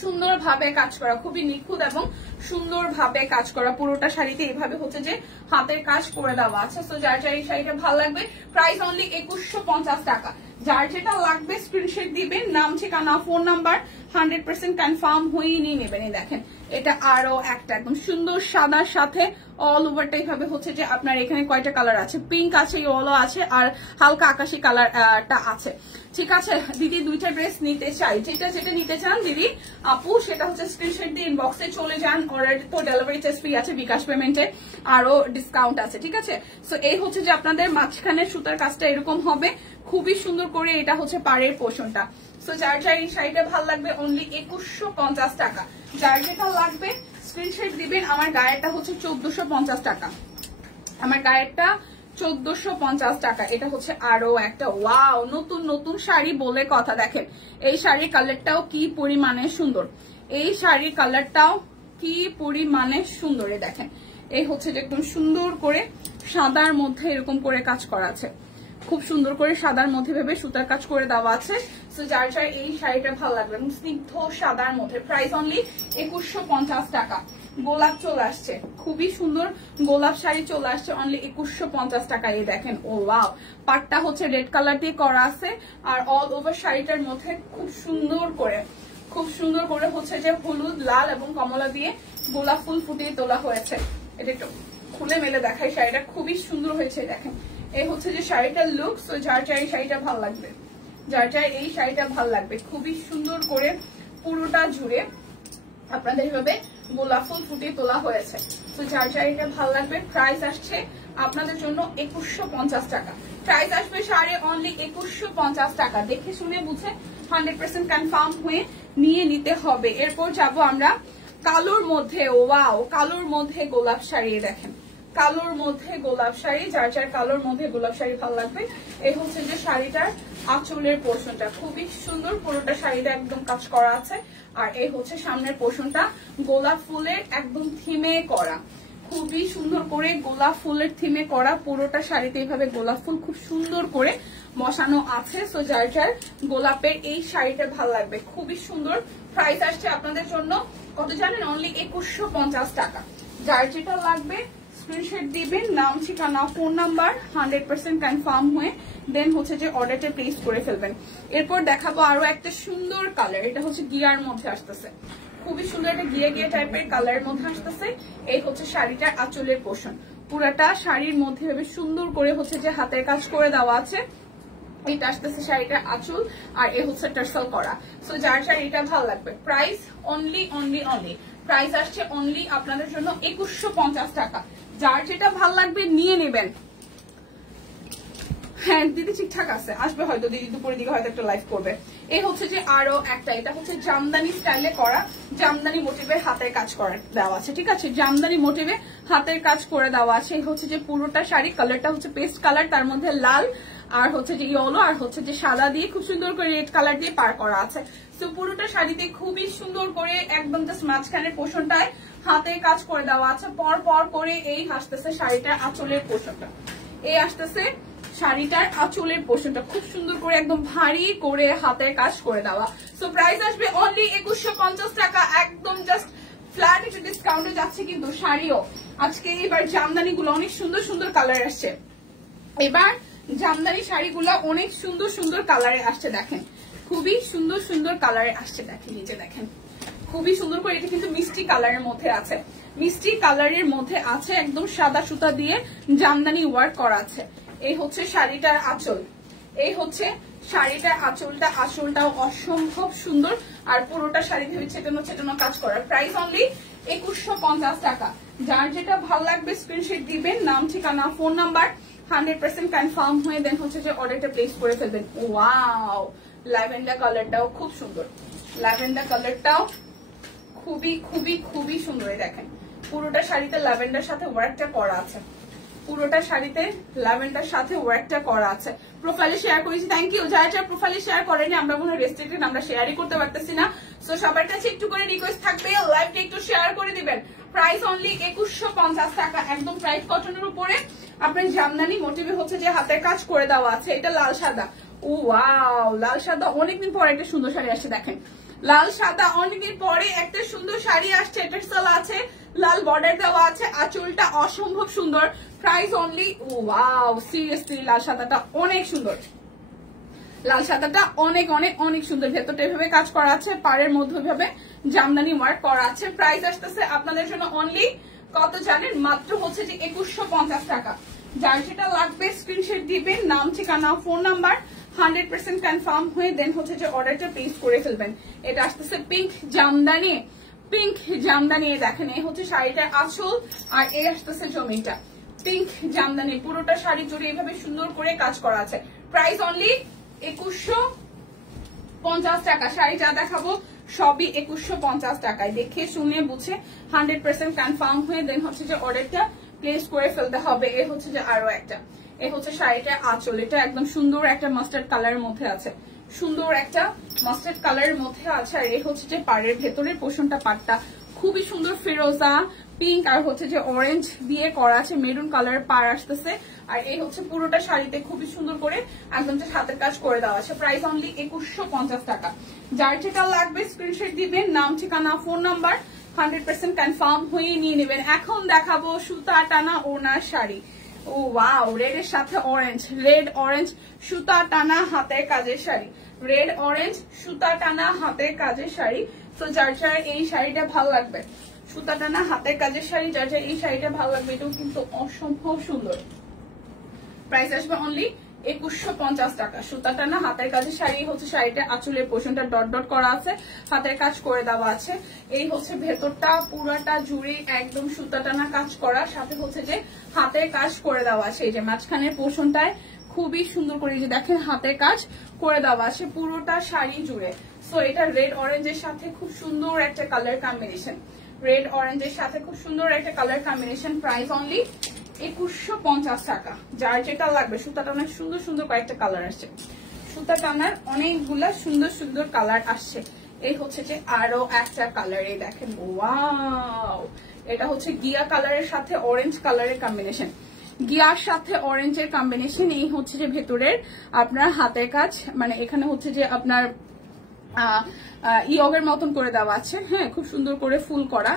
সুন্দরভাবে কাজ করা, খুবই নিখুঁত এবং সুন্দরভাবে কাজ করা। পুরোটা শাড়িতে এইভাবে হচ্ছে যে হাতের কাজ করে দেওয়া আছে। তো যার যার এই শাড়িটা ভালো লাগবে, প্রাইস অনলি 2150 টাকা। যার যেটা লাগবে স্ক্রিনশট দিবেন, নাম ঠিকানা ফোন নাম্বার 100% কনফার্ম হয়েই নিয়ে নেবেন। এই দেখেন, এটা আরো একটা একদম সুন্দর সাদার সাথে অল ওভারটা এইভাবে হচ্ছে যে আপনার এখানে কয়টা কালার আছে, পিঙ্ক আছে, ইয়েলো আছে, আর হালকা আকাশি কালারটা আছে। ঠিক আছে দিদি, দুইটা ড্রেস নিতে চাই, যেটা নিতে চান দিদি আপু সেটা হচ্ছে স্ক্রিনশট দিয়ে ইনবক্সে চলে যান। অর্ডার তো ডেলিভারি চার্জ ফ্রি আছে, বিকাশ পেমেন্টে আরো ডিসকাউন্ট আছে। ঠিক আছে, সো এই হচ্ছে যে আপনাদের মাঝখানে সুতার কাজটা এরকম হবে, খুবই সুন্দর করে। এটা হচ্ছে পাড়ের পোর্শনটা। সো যার যার এই শাড়িটা ভালো লাগবে অনলি 2150 টাকা। যার যেটা লাগবে স্ক্রিনশট দিবেন। আমার গায়েরটা হচ্ছে 1450 টাকা, আমার গায়েরটা 1450 টাকা। এটা হচ্ছে আরো একটা ওয়াও নতুন নতুন শাড়ি বলে কথা। দেখেন এই শাড়ির কালারটাও কি পরিমাণে সুন্দর, এই শাড়ির কালারটাও কি পরিমাণে সুন্দর। দেখেন এই হচ্ছে যে একদম সুন্দর করে সাদার মধ্যে এরকম করে কাজ করা আছে, খুব সুন্দর করে সাদার মধ্যে ভেবে সুতার কাজ করে দেওয়া আছে। সো যার যার এই শাড়িটা ভালো লাগবে স্নিগ্ধ সাদার মধ্যে, প্রাইস অনলি 2150 টাকা। গোলাপ চলে আসছে, খুবই সুন্দর গোলাপ শাড়ি চলে আসছে অনলি 2150 টাকা। এই দেখেন ও ওয়াও, পাটটা হচ্ছে রেড কালার দিয়ে করা আছে আর অল ওভার শাড়িটার মধ্যে খুব সুন্দর করে হচ্ছে যে হলুদ, লাল এবং কমলা দিয়ে গোলাপ ফুল ফুটিয়ে তোলা হয়েছে। এটা একটু খুলে মেলে দেখাই, শাড়িটা খুবই সুন্দর হয়েছে। দেখেন এই হচ্ছে যে শাড়িটার লুক। সো যার যার এই শাড়িটা ভালো লাগবে, যার যার এই শাড়িটা ভালো লাগবে, খুবই সুন্দর করে পুরোটা জুড়ে আপনাদের এভাবে গোলাপ ফুল ফুটিয়ে তোলা হয়েছে। তো যার যার এটা ভালো লাগবে প্রাইস আসছে আপনাদের জন্য 2150 টাকা। প্রাইস আসবে শাড়ি অনলি 2150 টাকা। দেখে শুনে বুঝে 100% কনফার্ম হয়ে নিয়ে নিতে হবে। এরপর যাব আমরা কালোর মধ্যে। ওয়াও, কালোর মধ্যে গোলাপ শাড়ি। দেখেন কালোর মধ্যে গোলাপ শাড়ি, যার যার কালোর মধ্যে গোলাপ শাড়ি ভালো লাগবে। এই হচ্ছে যে শাড়িটার আঁচলের পোর্শনটা খুবই সুন্দর, পুরোটা শাড়িটা একদম কাজ করা আছে। আর এই হচ্ছে সামনের পোর্শনটা গোলাপ ফুলের একদম থিমে করা, খুবই সুন্দর করে গোলাপ ফুলের থিমে করা। পুরোটা শাড়িতে এইভাবে গোলাপ ফুল খুব সুন্দর করে বসানো আছে। সো যার যার গোলাপের এই শাড়িটা ভালো লাগবে, খুবই সুন্দর। প্রাইস আসছে আপনাদের জন্য কত জানেন? অনলি 2150 টাকা। যার যেটা লাগবে স্ক্রিনশট দিবেন, নাম, ঠিকানা, ফোন নাম্বার 100% কনফার্ম হয়ে দেন হচ্ছে যে অর্ডারটা প্লেস করে ফেলবেন। এরপর দেখাবো আরো একটা সুন্দর কালার। এটা হচ্ছে গিয়ার মধ্যে আসতেছে, খুবই সুন্দর একটা গিয়ে গিয়ে টাইপের কালারের মধ্যে আসতেছে। এই হচ্ছে শাড়িটার আঁচলের পোর্শন, পুরাটা শাড়ির মধ্যে ভেবে সুন্দর করে হচ্ছে যে হাতের কাজ করে দেওয়া আছে। এটা আসতেছে শাড়িটার আঁচল আর এ হচ্ছে টার্সেল করা। সো যার শাড়িটা ভালো লাগবে প্রাইস অনলি প্রাইস আসছে অনলি আপনাদের জন্য 2150 টাকা। যার যেটা ভালো লাগবে নিয়ে নেবেন। হ্যাঁ দিদি ঠিকঠাক আছে, আসবে হয়তো দিদি দুপুরের দিকে হয়তো একটা লাইভ করবে। এই হচ্ছে যে আরো একটা, এটা হচ্ছে জামদানি স্টাইলে করা, জামদানি মোটিভে হাতের কাজ করে দেওয়া আছে। ঠিক আছে, জামদানি মোটিভে হাতের কাজ করে দেওয়া আছে। এই হচ্ছে যে পুরোটা শাড়ি কালারটা হচ্ছে পেস্ট কালার, তার মধ্যে লাল আর হচ্ছে যে ইয়েলো আর হচ্ছে যে সাদা দিয়ে খুব সুন্দর করে রেড কালার দিয়ে পার করা আছে। তো পুরোটা শাড়িতে খুবই সুন্দর করে একদম জাস্ট মাঝখানের পোর্শনটায় হাতের কাজ করে দেওয়া আছে। পর পর করে এই আসতেছে শাড়িটার আঁচলের পোর্শনটা, এই আসতেছে শাড়িটার আঁচলের পোর্শনটা খুব সুন্দর করে একদম ভারী করে হাতের কাজ করে দেওয়া। সো প্রাইস আসবে অনলি 2150 টাকা, একদম জাস্ট ফ্ল্যাট একটু ডিসকাউন্টে যাচ্ছে কিন্তু শাড়িও আজকে। এবার জামদানি গুলো অনেক সুন্দর সুন্দর কালার আসছে, এবার জামদানি শাড়িগুলো অনেক সুন্দর সুন্দর কালারে আসছে। দেখেন খুবই সুন্দর সুন্দর কালারে আসছে, দেখেন নিচে দেখেন খুবই সুন্দর করে। এটা কিন্তু মিষ্টি কালারের মধ্যে আছে, মিষ্টি কালারের মধ্যে আছে, একদম সাদা সুতা দিয়ে জামদানি ওয়ার্ক করা আছে। এই হচ্ছে শাড়িটার আঁচল, এই হচ্ছে শাড়িটার আঁচলটা, আঁচলটাও অসম্ভব সুন্দর আর পুরোটা শাড়ি ভেবে ছেটানো ছেটানো কাজ করা। প্রাইস অনলি 2150 টাকা। যার যেটা ভালো লাগবে স্ক্রিনশট দিবেন, নাম, ঠিকানা, ফোন নাম্বার 100% কনফার্ম হয়ে দেন হচ্ছে যে অর্ডারটা প্লেস করে ফেলবেন। ওয়াও, ল্যাভেন্ডার কালারটাও খুব সুন্দর, ল্যাভেন্ডার কালারটাও খুবই খুবই খুবই সুন্দর। দেখেন পুরোটা শাড়িতে ল্যাভেন্ডার সাথে ওয়ার্কটা করা আছে, পুরোটা শাড়িতে ল্যাভেন্ডার সাথে ওয়ার্কটা করা আছে। প্রোফাইলে শেয়ার করেছি, থ্যাংক ইউ। যারা যারা প্রোফাইলে শেয়ার করেনি আমরা মনে হয় রেস্ট্রিক্টেড, আমরা শেয়ারই করতে পারতেছি না। সো সবার কাছে একটু করে রিকোয়েস্ট থাকবে লাইভটা একটু শেয়ার করে দিবেন। প্রাইস অনলি 2150 টাকা, একদম প্রাইস কটনের উপরে আপনার জামদানি মোটিভে হচ্ছে যে হাতের কাজ করে দেওয়া আছে। এটা লাল সাদা, ও ওয়াও, লাল সাদা অনেকদিন পরে একটা সুন্দর শাড়ি আসছে। দেখেন লাল সাদা অনেকদিন পরে একটা সুন্দর শাড়ি আসছে, এটা আছে, লাল বর্ডার দেওয়া আছে, আঁচলটা অসম্ভব সুন্দর। প্রাইস অনলি, ওয়াও, সিরিয়াসলি লাল সাদাটা অনেক সুন্দর, লাল সাদাটা অনেক অনেক অনেক সুন্দর। ভেতরটা এভাবে কাজ করা আছে, পাড়ের মধ্যে ভাবে জামদানি ওয়ার্ক করা আছে। প্রাইস আসতেছে আপনাদের জন্য অনলি কত জানেন? মাত্র হচ্ছে যে 2150 টাকা। যার যেটা লাগবে স্ক্রিনশট দিবেন, নাম, ঠিকানা, ফোন নাম্বার 100% কনফার্ম হয়ে দেন হচ্ছে যে অর্ডারটা প্লেস করে ফেলবেন। এটা আসতেছে পিঙ্ক জামদানি, পিঙ্ক জামদানি। দেখেন এই হচ্ছে শাড়িটার আঁচল আর এই আসতেছে জমিটা, পিঙ্ক জামদানি। পুরোটা শাড়ি জুড়ে এইভাবে সুন্দর করে কাজ করা আছে। প্রাইস অনলি 2150 50 টাকা। শাড়ি যা দেখাবো সবই 2150 টাকায়। দেখে শুনে বুঝে 100% কনফার্ম হয়ে দেন হচ্ছে যে অর্ডারটা প্লেস করে ফেলতে হবে। এ হচ্ছে যে আরো একটা, এ হচ্ছে শাড়িটা আঁচল, এটা একদম সুন্দর একটা মাস্টার্ড কালারের মধ্যে আছে, সুন্দর একটা মাস্টার্ড কালারের মধ্যে আছে। আর এই হচ্ছে যে পাড়ের ভেতরের পোষণটা, পাটটা খুবই সুন্দর ফিরোজা পিঙ্ক আর হচ্ছে যে অরেঞ্জ দিয়ে করা আছে, মেরুন কালারের পাড় আসতেছে। আর এই হচ্ছে পুরোটা শাড়িতে খুবই সুন্দর করে একদম যে হাতের কাজ করে দেওয়া আছে। প্রাইস অনলি 2150 টাকা। যার যেটা লাগবে স্ক্রিনশট দিবেন, নাম ঠিকানা ফোন নাম্বার 100% কনফার্ম হয়ে নিয়ে নেবেন। এখন দেখাবো সুতা টানা ওনার শাড়ি। ও ওয়াও, রেড এর সাথে অরেঞ্জ, রেড অরেঞ্জ সুতা টানা হাতের কাজের শাড়ি, রেড অরেঞ্জ সুতা টানা হাতের কাজের শাড়ি। তো যার যার এই শাড়িটা ভালো লাগবে, সুতা টানা হাতের কাজের শাড়ি, যার যার এই শাড়িটা ভালো লাগবে, এটাও কিন্তু অসম্ভব সুন্দর। প্রাইস আসবে অনলি 2150 টাকা। সুতা টানা হাতের কাজের শাড়ি হচ্ছে শাড়িটা আঁচলের পোষণটা ডট ডট করা আছে, হাতের কাজ করে দেওয়া আছে। এই হচ্ছে ভেতরটা পুরাটা জুড়ে একদম সুতা টানা কাজ করা, সাথে হচ্ছে যে হাতের কাজ করে দেওয়া আছে। এই যে মাঝখানের পোষণটায় খুবই সুন্দর করে যে দেখেন হাতের কাজ করে দেওয়া আছে পুরোটা শাড়ি জুড়ে। সো এটা রেড অরেঞ্জের সাথে খুব সুন্দর একটা কালার কম্বিনেশন, রেড অরেঞ্জের সাথে খুব সুন্দর একটা কালার কম্বিনেশন। প্রাইস অনলি 2150 টাকা। যার যেটা লাগবে, সুতা টানার সুন্দর সুন্দর কয়েকটা কালার আসছে, সুতা টানার অনেকগুলা সুন্দর সুন্দর কালার আসছে। এই হচ্ছে যে আরো একটা কালার, এই দেখেন ওয়াও, এটা হচ্ছে গিয়া কালারের সাথে অরেঞ্জ কালারের কম্বিনেশন, গিয়ার সাথে অরেঞ্জের কম্বিনেশন। এই হচ্ছে যে ভেতরের আপনার হাতের কাজ, মানে এখানে হচ্ছে যে আপনার ইয়গের মতন করে দেওয়া আছে, হ্যাঁ খুব সুন্দর করে ফুল করা,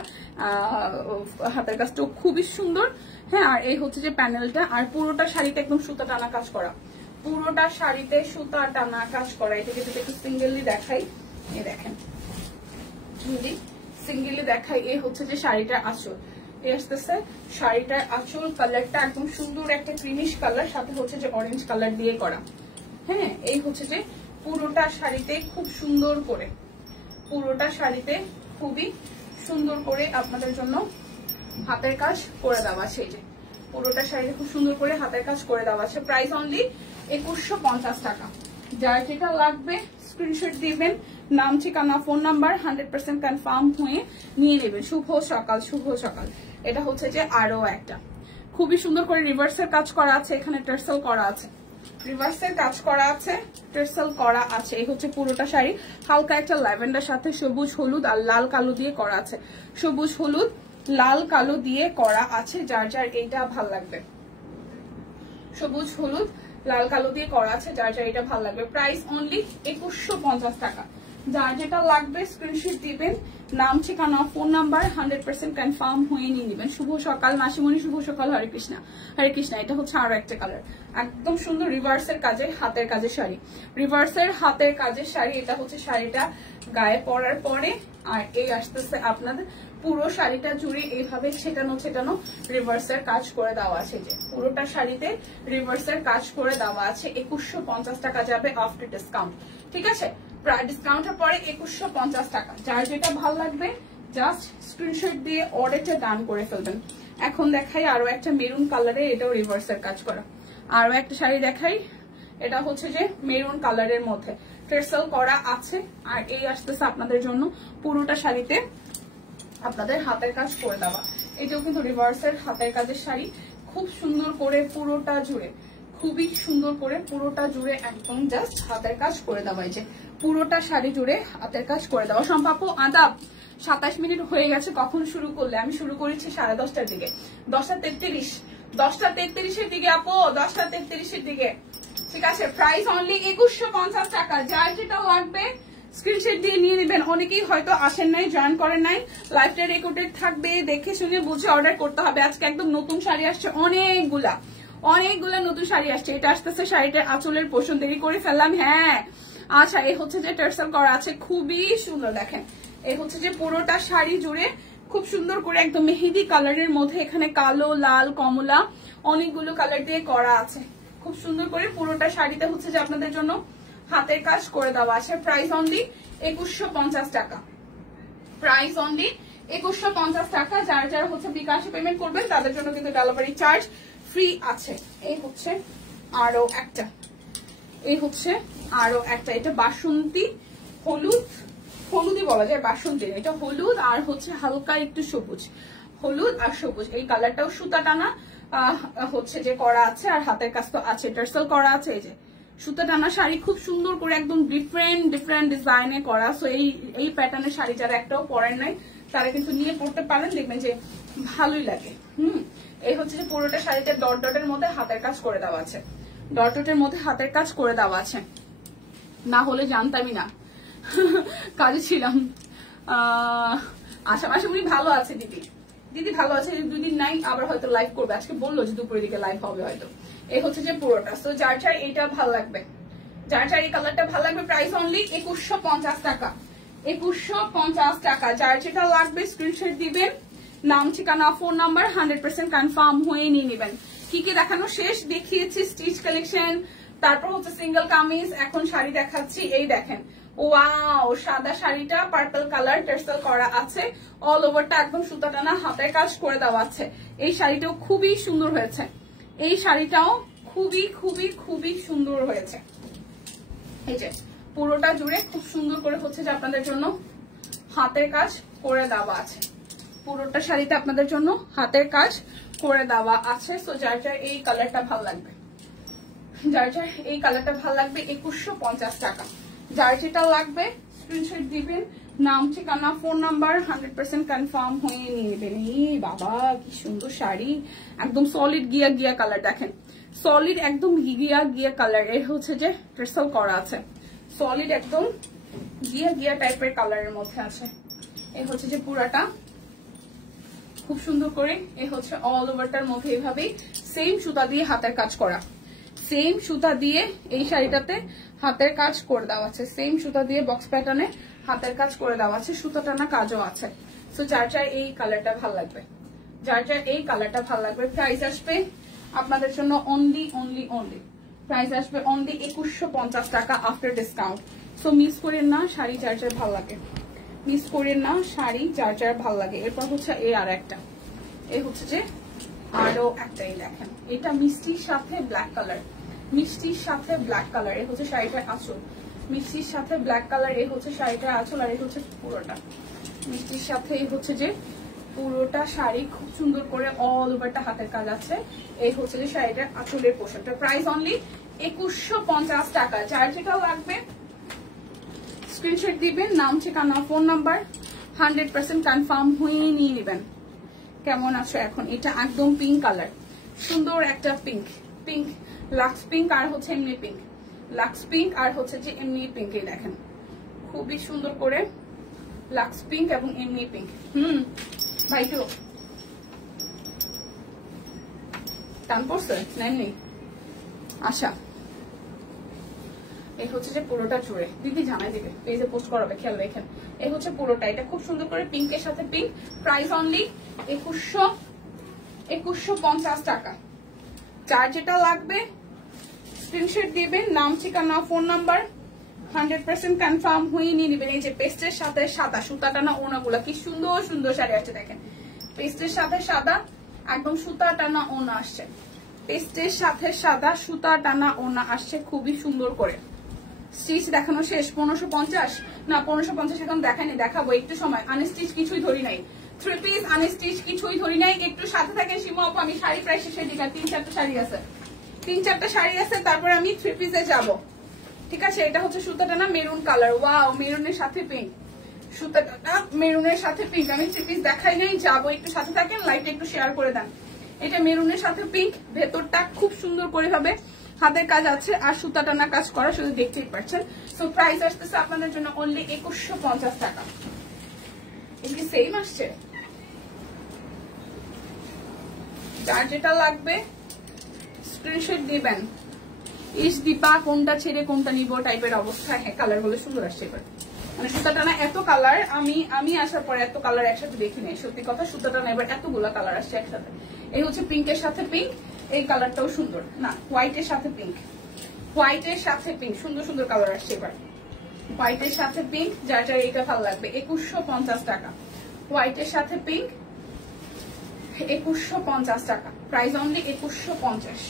হাতের কাজটা খুবই সুন্দর। হ্যাঁ, আর এই হচ্ছে যে প্যানেলটা, আর পুরোটা শাড়িতে একদম সুতা টানা কাজ করা, পুরোটা শাড়িতে সুতা টানা কাজ করা। এটাকে যদি একটু সিঙ্গেললি দেখাই, এই দেখেন যদি সিঙ্গেললি দেখাই, এই হচ্ছে যে শাড়িটার আঁচল, এই আসতেছে শাড়িটার আঁচল কালারটা একদম সুন্দর একটা ক্রিমিশ কালার, সাথে হচ্ছে যে অরেঞ্জ কালার দিয়ে করা। হ্যাঁ, এই হচ্ছে যে পুরোটা শাড়িতে খুব সুন্দর করে, পুরোটা শাড়িতে খুবই সুন্দর করে আপনাদের জন্য হাতের কাজ করে দেওয়া আছে। এই যে পুরোটা শাড়িতে খুব সুন্দর করে হাতের কাজ করে দেওয়া আছে। প্রাইস অনলি 2150 টাকা। যার যেটা লাগবে স্ক্রিনশট দিবেন, নাম ঠিকানা ফোন নাম্বার 100% কনফার্ম হয়ে নিয়ে নেবেন। শুভ সকাল, শুভ সকাল। এটা হচ্ছে যে আরো একটা খুবই সুন্দর করে রিভার্সের কাজ করা আছে, এখানে টার্সেল করা আছে, রিভার্সের কাজ করা আছে, টার্সেল করা আছে। এই হচ্ছে পুরোটা শাড়ি, হালকা একটা ল্যাভেন্ডার সাথে সবুজ হলুদ আর লাল কালো দিয়ে করা আছে, সবুজ হলুদ লাল কালো দিয়ে করা আছে। যার যার এইটা ভাল লাগবে, সবুজ হলুদ লাল কালো দিয়ে করা আছে, যার যার এটা ভাল লাগবে। প্রাইস অনলি 2150 টাকা। যার যেটা লাগবে স্ক্রিনশট দিবেন, নাম ঠিকানা ফোন নাম্বার 100% কনফার্ম হয়ে নিয়ে নেবেন। শুভ সকাল মাসিমণি, শুভ সকাল, হরে কৃষ্ণা, হরে কৃষ্ণা। এটা হচ্ছে আরো একটা কালার, একদম সুন্দর রিভার্সের কাজে হাতের কাজের শাড়ি, রিভার্সের হাতের কাজের শাড়ি। এটা হচ্ছে শাড়িটা গায়ে পরার পরে, আর এই আসতেছে আপনাদের পুরো শাড়িটা জুড়ে এইভাবে ছেটানো ছেটানো রিভার্সের কাজ করে দেওয়া আছে। যে পুরোটা শাড়িতে রিভার্সের কাজ করে দেওয়া আছে। 2150 টাকা যাবে আফটার ডিসকাউন্ট, ঠিক আছে? ডিসকাউন্টের পরে 2150 টাকা। যার যেটা ভালো লাগবে জাস্ট স্ক্রিনশট দিয়ে অর্ডারটা ডান করে ফেলবেন। এখন দেখাই আরো একটা মেরুন কালারে, এটাও রিভার্সের কাজ করা। আরো একটা শাড়ি দেখাই, এটা হচ্ছে যে মেরুন কালারের মধ্যে টার্সেল করা আছে। আর এই আসতেছে আপনাদের জন্য পুরোটা শাড়িতে আপনাদের হাতের কাজ করে দেওয়া। এটাও কিন্তু রিভার্সের হাতের কাজের শাড়ি, খুব সুন্দর করে পুরোটা জুড়ে, খুবই সুন্দর করে পুরোটা জুড়ে একদম জাস্ট হাতের কাজ করে দেওয়া। এই যে পুরোটা শাড়ি জুড়ে হাতের কাজ করে দেওয়া। সম্পাপ্য আদাব, 27 মিনিট হয়ে গেছে। কখন শুরু করলে? আমি শুরু করেছি 10:30টার দিকে, 10:33, 10:33-এর দিকে আপু, 10:33-এর দিকে, ঠিক আছে? প্রাইস অনলি 2150 টাকা। যার যেটা লাগবে স্ক্রিনশট দিয়ে নিয়ে নেবেন। অনেকেই হয়তো আসেন নাই, জয়েন করেন নাই, লাইভটা রেকর্ডেড থাকবে, দেখে শুনে বুঝে অর্ডার করতে হবে। আজকে একদম নতুন শাড়ি আসছে, অনেকগুলা নতুন শাড়ি আসছে। এটা আসতেছে শাড়িটার আঁচলের পোষণ, দেরি করে ফেললাম, হ্যাঁ। আচ্ছা, এই হচ্ছে যে টার্সেল করা আছে, খুবই সুন্দর। দেখেন এই হচ্ছে যে পুরোটা শাড়ি জুড়ে খুব সুন্দর করে একদম মেহেদি কালারের মধ্যে, এখানে কালো, লাল, কমলা অনেকগুলো কালার দিয়ে করা আছে। খুব সুন্দর করে পুরোটা শাড়িতে হচ্ছে যে আপনাদের জন্য হাতের কাজ করে দেওয়া আছে। প্রাইস অনলি 2150 টাকা। প্রাইস অনলি 2150 টাকা। যার যারা হচ্ছে বিকাশে পেমেন্ট করবেন তাদের জন্য কিন্তু ডেলিভারি চার্জ ফ্রি আছে। এই হচ্ছে আরো একটা, এই হচ্ছে আরো একটা, এটা বাসন্তী হলুদই বলা যায়, বাসন্তী। এটা হলুদ আর হচ্ছে হালকা একটু সবুজ, হলুদ আর সবুজ। এই কালারটাও সুতা টানা হচ্ছে যে করা আছে, আর হাতের কাজ তো আছে, টার্সেল করা আছে। এই যে সুতা টানা শাড়ি, খুব সুন্দর করে একদম ডিফারেন্ট ডিজাইনে করা। সো এই প্যাটার্নের শাড়ি যারা একটাও পরেন নাই তারা কিন্তু নিয়ে পড়তে পারেন, দেখবেন যে ভালোই লাগে। এই হচ্ছে যে পুরোটা শাড়িতে ডট ডটের মধ্যে হাতের কাজ করে দেওয়া আছে, ডট ডটের মধ্যে হাতের কাজ করে দেওয়া আছে। না হলে জানতামই না, কাজে ছিলাম। আশা উনি ভালো আছে, দিদি ভালো আছে। 2 দিন নাই, আবার হয়তো লাইভ করবে। আজকে বললো যে দুপুরের দিকে লাইভ হবে হয়তো। এই হচ্ছে যে পুরোটা। তো যার চাই এটা ভালো লাগবে, যার চাই এই কালারটা ভালো লাগবে। প্রাইস অনলি 2150 টাকা, 2150 টাকা। যার যেটা লাগবে স্ক্রিনশট দিবেন, নাম ঠিকানা ফোন নাম্বার 100% কনফার্ম হয়ে নিয়ে নেবেন। কি কি দেখানো শেষ, দেখিয়েছি স্টিচ কালেকশন, তারপর হচ্ছে সিঙ্গেল কামিজ, এখন শাড়ি দেখাচ্ছি। এই দেখেন, ওয়াও, সাদা শাড়িটা পার্পল কালার টার্সেল করা আছে, অল ওভারটা একদম সুতা টানা হাতের কাজ করে দেওয়া আছে। এই শাড়িটাও খুবই সুন্দর হয়েছে, এই শাড়িটাও খুবই খুবই খুবই সুন্দর হয়েছে। এই যে পুরোটা জুড়ে খুব সুন্দর করে হচ্ছে যে আপনাদের জন্য হাতের কাজ করে দেওয়া আছে, পুরোটা শাড়িতে আপনাদের জন্য হাতের কাজ করে দেওয়া আছে। সো যার যার এই কালারটা ভালো লাগবে, যার যার এই কালারটা ভালো লাগবে 2150 টাকা। যার যেটা লাগবে স্ক্রিনশট দিবেন, নাম ঠিকানা ফোন নাম্বার 100% কনফার্ম হয়ে নিয়ে নেবেন। এই বাবা কি সুন্দর শাড়ি, একদম সলিড গিয়া কালার। দেখেন সলিড একদম গিয়া কালার, এর হচ্ছে যে টার্সেল করা আছে, সলিড একদম গিয়া টাইপের কালারের মধ্যে আছে। এই হচ্ছে যে পুরাটা খুব সুন্দর করে, এই হচ্ছে অল ওভারটার মধ্যে এইভাবেই সেম সুতা দিয়ে হাতের কাজ করা, সেম সুতা দিয়ে এই শাড়িটাতে হাতের কাজ করে দেওয়া আছে, সেম সুতা দিয়ে বক্স প্যাটার্নে হাতের কাজ করে দেওয়া আছে, সুতা টানা কাজও আছে। সো যার যার এই কালারটা ভালো লাগবে, যার যার এই কালারটা ভালো লাগবে। প্রাইস আসবে আপনাদের জন্য অনলি প্রাইস আসবে অনলি 2150 টাকা আফটার ডিসকাউন্ট। সো মিস করেন না, শাড়ি যার যার ভালো লাগে, মিস করেন না, শাড়ি যার যার ভালো লাগে। এরপর হচ্ছে এই আর একটা, এই হচ্ছে যে আরো একটাই দেখেন, এটা মিষ্টির সাথে ব্ল্যাক কালার, মিষ্টির সাথে ব্ল্যাক কালার। এই হচ্ছে শাড়িটার আঁচল, মিষ্টির সাথে ব্ল্যাক কালার। এই হচ্ছে শাড়িটার আঁচল, আর এই হচ্ছে পুরোটা মিষ্টির সাথে। এই হচ্ছে যে পুরোটা শাড়ি খুব সুন্দর করে অল ওভারটা হাতের কাজ আছে। এই হচ্ছে যে শাড়িটার আঁচলের পোশাকটা। প্রাইস অনলি 2150 টাকা। যার যেটা লাগবে স্ক্রিনশট দিবেন, নাম ঠিকানা ফোন নাম্বার 100% কনফার্ম হয়ে নিয়ে নেবেন। কেমন আছো এখন? এটা একদম পিঙ্ক কালার, সুন্দর একটা পিঙ্ক, লাক্স পিঙ্ক আর হচ্ছে এমনি পিঙ্ক, লাক্স পিঙ্ক আর হচ্ছে যে এমনি পিঙ্ক। এই দেখেন খুবই সুন্দর করে লাক্স পিঙ্ক এবং এমনি পিঙ্ক। ভাই তো টান পড়ছে নেননি? আশা এই হচ্ছে যে পুরোটা জুড়ে, দিদি জানাই দিবে, পেজে পোস্ট করাবে, খেয়াল রেখেন। এই হচ্ছে পুরোটা, এটা খুব সুন্দর করে পিঙ্কের সাথে পিঙ্ক। প্রাইস অনলি 2150 টাকা। যার যেটা লাগবে স্ক্রিনশট দিবেন, নাম ঠিকানা ফোন নাম্বার 100% কনফার্ম হয়ে নিয়ে নেবেন। এই যে পেস্টের সাথে সাদা সুতা টানা ওনাগুলা, কি সুন্দর সুন্দর শাড়ি আসছে দেখেন। পেস্টের সাথে সাদা একদম সুতা টানা ওনা আসছে, পেস্টের সাথে সাদা সুতা টানা ওনা আসছে খুবই সুন্দর করে। স্টিচ দেখানো শেষ। 1550 না, 1550 এখন দেখাইনি, দেখাবো একটু সময়। আনস্টিচ কিছুই ধরি নাই, 3 পিস আনস্টিচ কিছুই ধরি নাই। একটু সাথে থাকেন সীমা আপু, আমি শাড়ি প্রায় শেষের দিকে, 3-4টা শাড়ি আছে, 3-4টা শাড়ি আছে, তারপর আমি 3 পিসে যাব। ঠিক আছে, এটা হচ্ছে সুতাটা না মেরুন কালার, ওয়াও, মেরুনের সাথে পিঙ্ক, সুতাটা মেরুনের সাথে পিঙ্ক। আমি 3 পিস দেখাই নাই, যাবো, একটু সাথে থাকেন, লাইভটা একটু শেয়ার করে দেন। এটা মেরুনের সাথে পিঙ্ক, ভেতরটা খুব সুন্দর করে হবে হাতের কাজ আছে আর সুতা টানা কাজ করা, শুধু দেখতেই পাচ্ছেন। সো প্রাইস আসতেছে আপনাদের জন্য অনলি 2150 টাকা। এটা কি সেম আসছে? যার যেটা লাগবে স্ক্রিনশট দিবেন। ইস দীপা, কোনটা ছেড়ে কোনটা নিব টাইপের অবস্থা। হ্যাঁ, কালার গুলো সুন্দর আসছে এবার, মানে সুতা টানা এত কালার, আমি আসার পরে এত কালার একসাথে দেখি নাই, সত্যি কথা। সুতা টানা এবার এতগুলা কালার আসছে একসাথে। এই হচ্ছে পিঙ্কের সাথে পিঙ্ক, এই কালারটাও সুন্দর না, হোয়াইটের সাথে পিঙ্ক, হোয়াইটের সাথে পিঙ্ক, সুন্দর সুন্দর কালার আসছে এবার। হোয়াইটের সাথে পিঙ্ক, যার যার এইটা ভালো লাগবে 2150 টাকা। হোয়াইটের সাথে পিঙ্ক 2150 টাকা, প্রাইস অনলি 2150।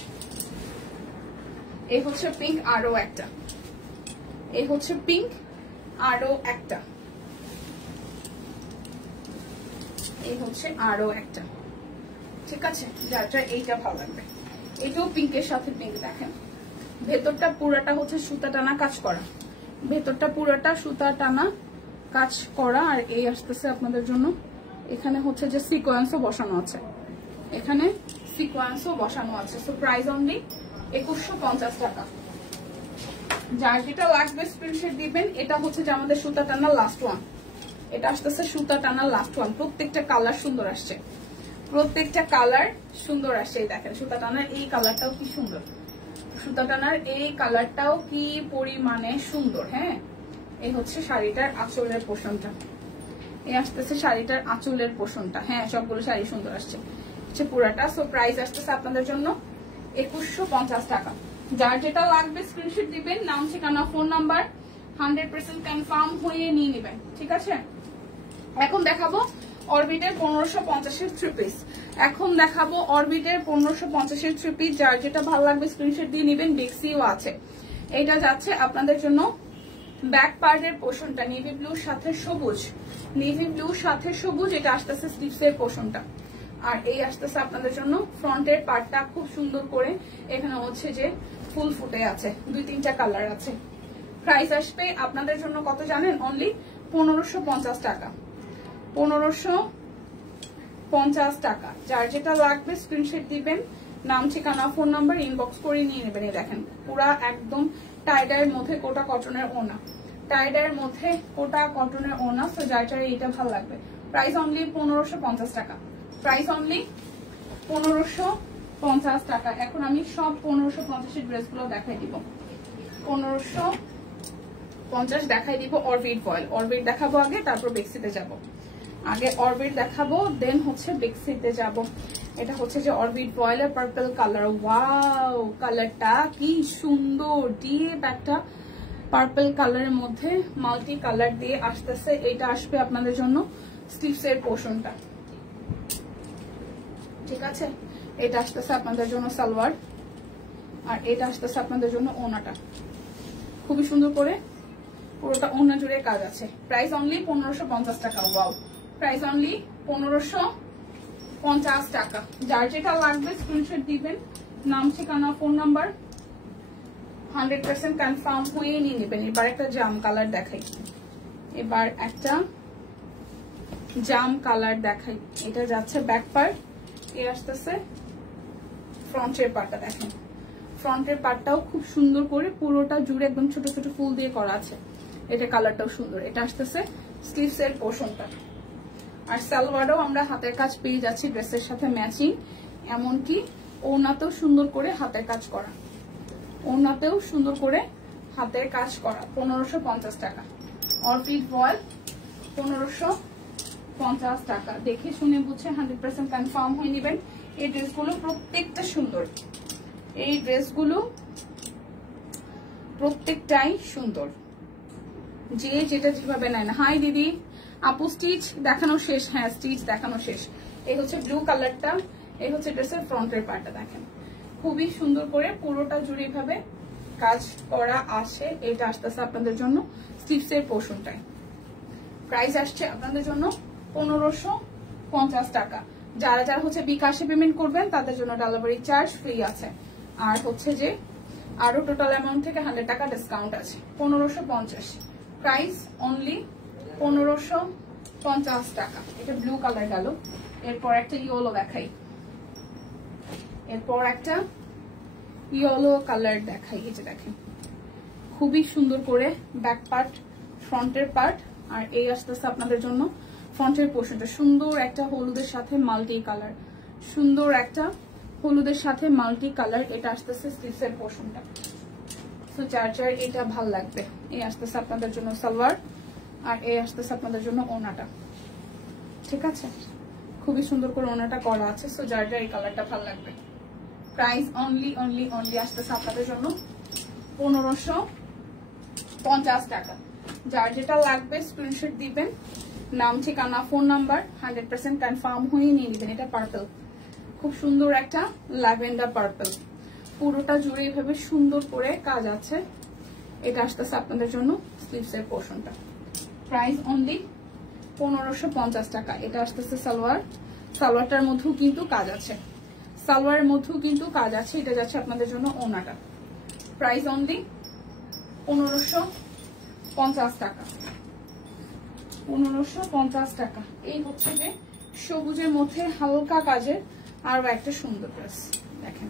এই হচ্ছে পিঙ্ক, আরো একটা, এই হচ্ছে পিঙ্ক আরো একটা, এই হচ্ছে আরো একটা। ঠিক আছে, যার যার এইটা ভালো লাগবে। এটাও পিঙ্কের সাথে পিঙ্ক। দেখেন ভেতরটা পুরাটা হচ্ছে সুতা টানা কাজ করা, ভেতরটা পুরাটা সুতা টানা কাজ করা। আর এই আসতেছে আপনাদের জন্য, এখানে হচ্ছে যে সিকোয়েন্সও বসানো আছে, এখানে সিকোয়েন্সও বসানো আছে। সো প্রাইস অনলি 2150 টাকা। যার যেটা লাগবে স্ক্রিনশট দিবেন। এটা হচ্ছে যে আমাদের সুতা টানা লাস্ট ওয়ান, এটা আসতেছে সুতা টানা লাস্ট ওয়ান। প্রত্যেকটা কালার সুন্দর আসছে, প্রত্যেকটা কালার সুন্দর আসছে। দেখেন সুতা টানার এই কালারটাও কি সুন্দর, সুতা টানার এই কালারটাও কি পরিমাণে সুন্দর। হ্যাঁ, এই হচ্ছে শাড়িটার আঁচলের পোর্শনটা, এই আসতেছে শাড়িটার আঁচলের পোর্শনটা। হ্যাঁ, সবগুলো শাড়ি সুন্দর আসছে, হচ্ছে পুরাটা। সো প্রাইস আসতেছে আপনাদের জন্য 2150 টাকা। যার যেটা লাগবে স্ক্রিনশট দিবেন, নাম ঠিকানা ফোন নাম্বার 100% কনফার্ম হয়ে নিয়ে নেবেন। ঠিক আছে, এখন দেখাবো অরবিটের 1550-এর থ্রি পিস। এখন দেখাবো অরবিটের 1550-এর থ্রি পিস। যার যেটা ভালো লাগবে স্ক্রিনশট দিয়ে নেবেন। ডেক্সিও আছে। এটা যাচ্ছে আপনাদের জন্য ব্যাক পার্টের পোর্শনটা নেভি ব্লুর সাথে সবুজ, নেভি ব্লুর সাথে সবুজ। এটা আসতেছে স্লিভসের পোর্শনটা। আর এই আসতেছে আপনাদের জন্য ফ্রন্টের পার্টটা খুব সুন্দর করে, এখানে হচ্ছে যে ফুল ফুটে আছে, 2-3টা কালার আছে। প্রাইস আসবে আপনাদের জন্য কত জানেন? অনলি 1550 টাকা, 1550 টাকা। যার যেটা লাগবে স্ক্রিনশট দিবেন, নাম ঠিকানা ফোন নাম্বার ইনবক্স করে নিয়ে নেবেন। এই দেখেন পুরা একদম টাইডার মধ্যে কোটা কটনের ওনা, টাইডার মধ্যে কোটা কটনের ওনা। সো যার যার এইটা ভালো লাগবে। প্রাইস অনলি 1550 টাকা, প্রাইস অনলি 1550 টাকা। এখন আমি সব 1550-এর ড্রেসগুলো দেখাই দিব, 1550 দেখাই দিব। অরবিট ভয়েল, অরবিট দেখাবো আগে, তারপর বেক্সিতে যাব। আগে অরবিট দেখাবো, দেন হচ্ছে বেক্সিতে যাব। এটা হচ্ছে যে অরবিট ভয়েলের পার্পল কালার। ওয়াও, কালারটা কি সুন্দর, ডিপ একটা পার্পল কালারের মধ্যে মাল্টি কালার দিয়ে আসতেছে। এটা আসবে আপনাদের জন্য স্লিভসের পোর্শনটা। ঠিক আছে, এটা আসতেছে আপনাদের জন্য সালোয়ার, আর এটা আসতেছে আপনাদের জন্য ওনাটা। খুবই সুন্দর করে পুরোটা ওনা জুড়ে কাজ আছে। প্রাইস অনলি 1550 টাকা। ওয়াও, প্রাইস অনলি 1550 টাকা। যার যেটা লাগবে স্ক্রিনশট দিবেন, নাম ঠিকানা ফোন নাম্বার 100% কনফার্ম হয়ে নিয়ে নেবেন। এবার একটা জাম কালার দেখাই, এবার একটা জাম কালার দেখাই। এটা যাচ্ছে ব্যাক পার্ট, এ আসতেছে ফ্রন্টের পার্টটা। দেখেন ফ্রন্টের পার্টটাও খুব সুন্দর করে পুরোটা জুড়ে একদম ছোট ছোট ফুল দিয়ে করা আছে। এটা কালারটাও সুন্দর। এটা আসতেছে স্লিভসের পোর্শনটা। আর সালোয়ারও আমরা হাতের কাজ পেয়ে যাচ্ছি ড্রেসের সাথে ম্যাচিং। এমনকি ওনাতেও সুন্দর করে হাতের কাজ করা, ওনাতেও সুন্দর করে হাতের কাজ করা। 1550 টাকা। অরবিট ভয়েল 1550 টাকা। দেখে শুনে বুঝে 100% কনফার্ম হয়ে নেবেন। এই ড্রেসগুলো প্রত্যেকটা সুন্দর, এই ড্রেসগুলো প্রত্যেকটাই সুন্দর, যে যেটা যেভাবে নেয় না। হাই দিদি, আপু স্টিচ দেখানো শেষ? হ্যাঁ, স্টিচ দেখানো শেষ। এই হচ্ছে ব্লু কালারটা, এই হচ্ছে ড্রেসের ফ্রন্টের পার্টটা। দেখেন খুবই সুন্দর করে পুরোটা জুড়ে এভাবে কাজ করা আছে। এটা আসতেছে আপনাদের জন্য স্লিভসের পোর্শনটায়। প্রাইস আসছে আপনাদের জন্য 1550 টাকা। যারা যারা হচ্ছে বিকাশে পেমেন্ট করবেন তাদের জন্য ডেলিভারি চার্জ ফ্রি আছে। আর হচ্ছে যে আরো টোটাল অ্যামাউন্ট থেকে 100 টাকা ডিসকাউন্ট আছে। 1550, প্রাইস অনলি 1550 টাকা। এটা ব্লু কালার গেল। এরপর একটা ইয়েলো দেখাই, এরপর একটা ইয়েলো কালার দেখাই। এই যে দেখেন খুবই সুন্দর করে ব্যাক পার্ট, ফ্রন্টের পার্ট, আর এই আসতেছে আপনাদের জন্য ফ্রন্টের পোর্শনটা। সুন্দর একটা হলুদের সাথে মাল্টি কালার, সুন্দর একটা হলুদের সাথে মাল্টি কালার। এটা আসতেছে স্লিভসের পোর্শনটা। সো যার যার এটা ভাল লাগবে। এই আসতেছে আপনাদের জন্য সালোয়ার, আর এই আসতেছে আপনাদের জন্য ওনাটা। ঠিক আছে, খুবই সুন্দর করে ওনাটা করা আছে। সো যার যার এই কালারটা ভাল লাগবে। প্রাইস অনলি আসতেছে আপনাদের জন্য 1550 টাকা। যার যেটা লাগবে স্ক্রিনশট দিবেন, নাম ঠিকানা ফোন নাম্বার 100% কনফার্ম হয়ে নিয়ে নেবেন। এটা পার্পল, খুব সুন্দর একটা ল্যাভেন্ডার পার্পল। পুরোটা জুড়ে এভাবে সুন্দর করে কাজ আছে। এটা আসতেছে আপনাদের জন্য স্লিভসের পোর্শনটা। প্রাইস অনলি 1550 টাকা। এটা আসতেছে সালোয়ার, সালোয়ারটার মধ্যেও কিন্তু কাজ আছে, সালোয়ারের মধ্যেও কিন্তু কাজ আছে। এটা যাচ্ছে আপনাদের জন্য ওনাটা, প্রাইস অনলি 1550 টাকা, 1550 টাকা। এই হচ্ছে যে সবুজের মধ্যে হালকা কাজের আরো একটা সুন্দর ড্রেস দেখেন।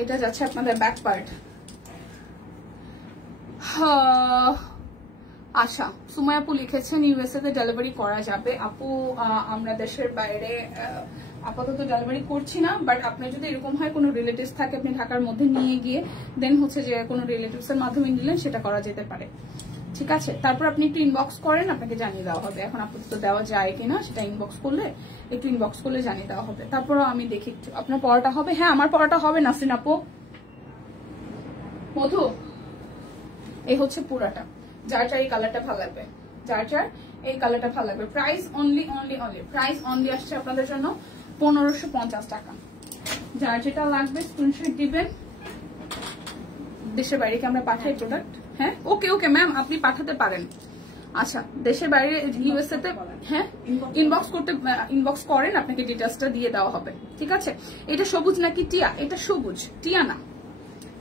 এটা যাচ্ছে আপনাদের ব্যাক পার্ট। আশা সুমাই আপু লিখেছেন ইউএসএ তে ডেলিভারি করা যাবে। আপু আমরা দেশের বাইরে আপাতত ডেলিভারি করছি না, বাট আপনি যদি এরকম হয় কোনো রিলেটিভস থাকে আপনি ঢাকার মধ্যে নিয়ে গিয়ে দেন হচ্ছে যে কোনো রিলেটিভস এর মাধ্যমে নিলেন, সেটা করা যেতে পারে, ঠিক আছে। তারপর আপনি একটু ইনবক্স করেন, আপনাকে জানিয়ে দেওয়া হবে। এখন আপাতত দেওয়া যায় কিনা সেটা ইনবক্স করলে, একটু ইনবক্স করলে জানিয়ে দেওয়া হবে। তারপরও আমি দেখি আপনার পড়াটা হবে। হ্যাঁ আমার পড়াটা হবে নাসরিন আপু। মধু এই হচ্ছে পুরাটা, যার যার এই কালারটা ভালো লাগবে, যার যার এই কালারটা ভালো লাগবে। Price only only only, price only আসছে আপনাদের জন্য 1550 টাকা। যার যেটা লাগবে স্ক্রিনশট দিবেন। দেশের বাইরে কি আমরা পাঠাই প্রোডাক্ট? হ্যাঁ ওকে ওকে ম্যাম আপনি পাঠাতে পারেন। আচ্ছা দেশের বাইরে ইউএসএ তে হ্যাঁ ইনবক্স করতে, ইনবক্স করেন, আপনাকে ডিটেইলসটা দিয়ে দেওয়া হবে, ঠিক আছে। এটা সবুজ নাকি টিয়া? এটা সবুজ, টিয়া না,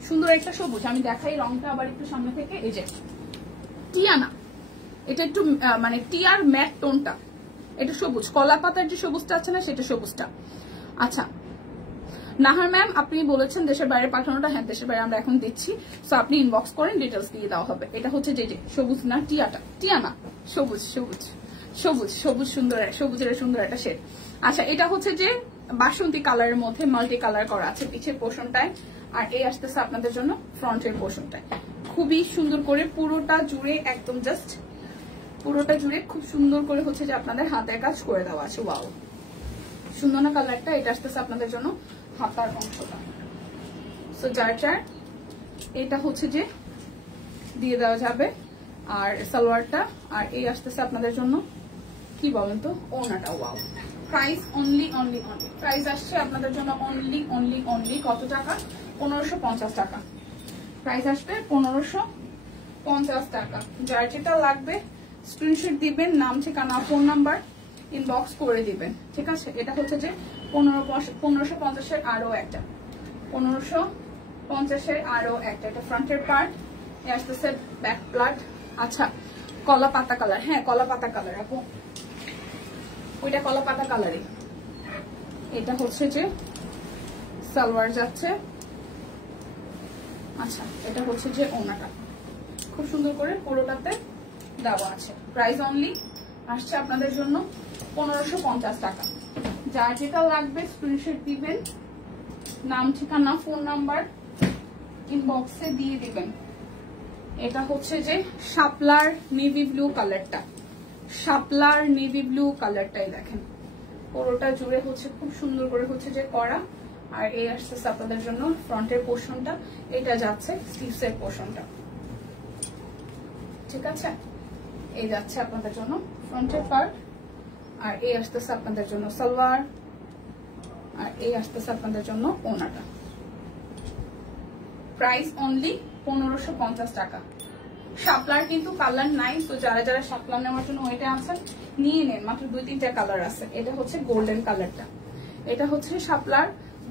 সুন্দর একটা সবুজ। আমি দেখাই রংটা আবার একটু সামনে থেকে। এই যে টিয়া না, এটা একটু মানে টিয়ার ম্যাট টোনটা, এটা সবুজ, কলা পাতার যে সবুজটা আছে না সেটা সবুজটা। আচ্ছা নাহার ম্যাম আপনি বলেছেন দেশের বাইরে পাঠানোটা, হ্যাঁ দেশের বাইরে আমরা এখন দিচ্ছি, সো আপনি ইনবক্স করেন, ডিটেলস দিয়ে দেওয়া হবে। এটা হচ্ছে যে সবুজ না টিয়াটা, টিয়া না সবুজ, সবুজ সবুজ সবুজ সুন্দর, সবুজের সুন্দর একটা শেড। আচ্ছা এটা হচ্ছে যে বাসন্তী কালারের মধ্যে মাল্টি কালার করা আছে পিছের পোর্শনটায়, আর এই আসতেছে আপনাদের জন্য ফ্রন্টের পোর্শনটায়। খুবই সুন্দর করে পুরোটা জুড়ে, একদম জাস্ট পুরোটা জুড়ে খুব সুন্দর করে হচ্ছে যে আপনাদের হাতের কাজ করে দেওয়া আছে। ওয়াও সুন্দর না কালারটা? এটা আসতেছে আপনাদের জন্য হাতার অংশটা। সো যার যার এটা হচ্ছে যে দিয়ে দেওয়া যাবে, আর সালোয়ারটা, আর এই আসতেছে আপনাদের জন্য কি বলেন তো ওনাটা। Wow price only only only, price আসছে আপনাদের জন্য অনলি অনলি অনলি কত টাকা? 1550 টাকা। প্রাইস আসবে 1550 টাকা। যার যেটা লাগবে স্ক্রিনশট দিবেন, নাম ঠিকানা ফোন নাম্বার ইনবক্স করে দিবেন, ঠিক আছে। এটা হচ্ছে যে 1550-এর আরো একটা, 1550-এর আরো একটা। এটা ফ্রন্টের পার্ট, এ আসতেছে ব্যাক পার্ট। আচ্ছা কলা পাতা কালার, হ্যাঁ কলা পাতা কালার আপু, ওইটা কলা পাতা কালারই। এটা হচ্ছে যে সালোয়ার যাচ্ছে। আচ্ছা এটা হচ্ছে যে ওনাটা, খুব সুন্দর করে পুরোটাতে দেওয়া আছে। প্রাইস অনলি আসছে আপনাদের জন্য 1550 টাকা। যার যেটা লাগবে স্ক্রিনশট দিবেন, নাম ঠিকানা ফোন নাম্বার ইনবক্সে দিয়ে দিবেন। এটা হচ্ছে যে শাপলার নেভি ব্লু কালারটা, শাপলার নেভি ব্লু কালারটাই দেখেন পুরোটা জুড়ে হচ্ছে খুব সুন্দর করে হচ্ছে যে করা। আর এই আসতেছে আপনাদের জন্য ফ্রন্টের পোর্শনটা, এটা যাচ্ছে স্লিভসের পোর্শনটা, ঠিক আছে। এই যাচ্ছে আপনাদের জন্য ফ্রন্টের পার্ট, আর এই আসতেছে আপনাদের জন্য সালোয়ার, আর এই আসতেছে আপনাদের জন্য ওনাটা। প্রাইস অনলি 1550 টাকা। শাপলার কিন্তু কালার নাই, তো যারা যারা শাপলার নেওয়ার জন্য ওইটা আছেন নিয়ে নেন, মাত্র 2-3টা কালার আছে। এটা হচ্ছে গোল্ডেন কালারটা, এটা হচ্ছে শাপলার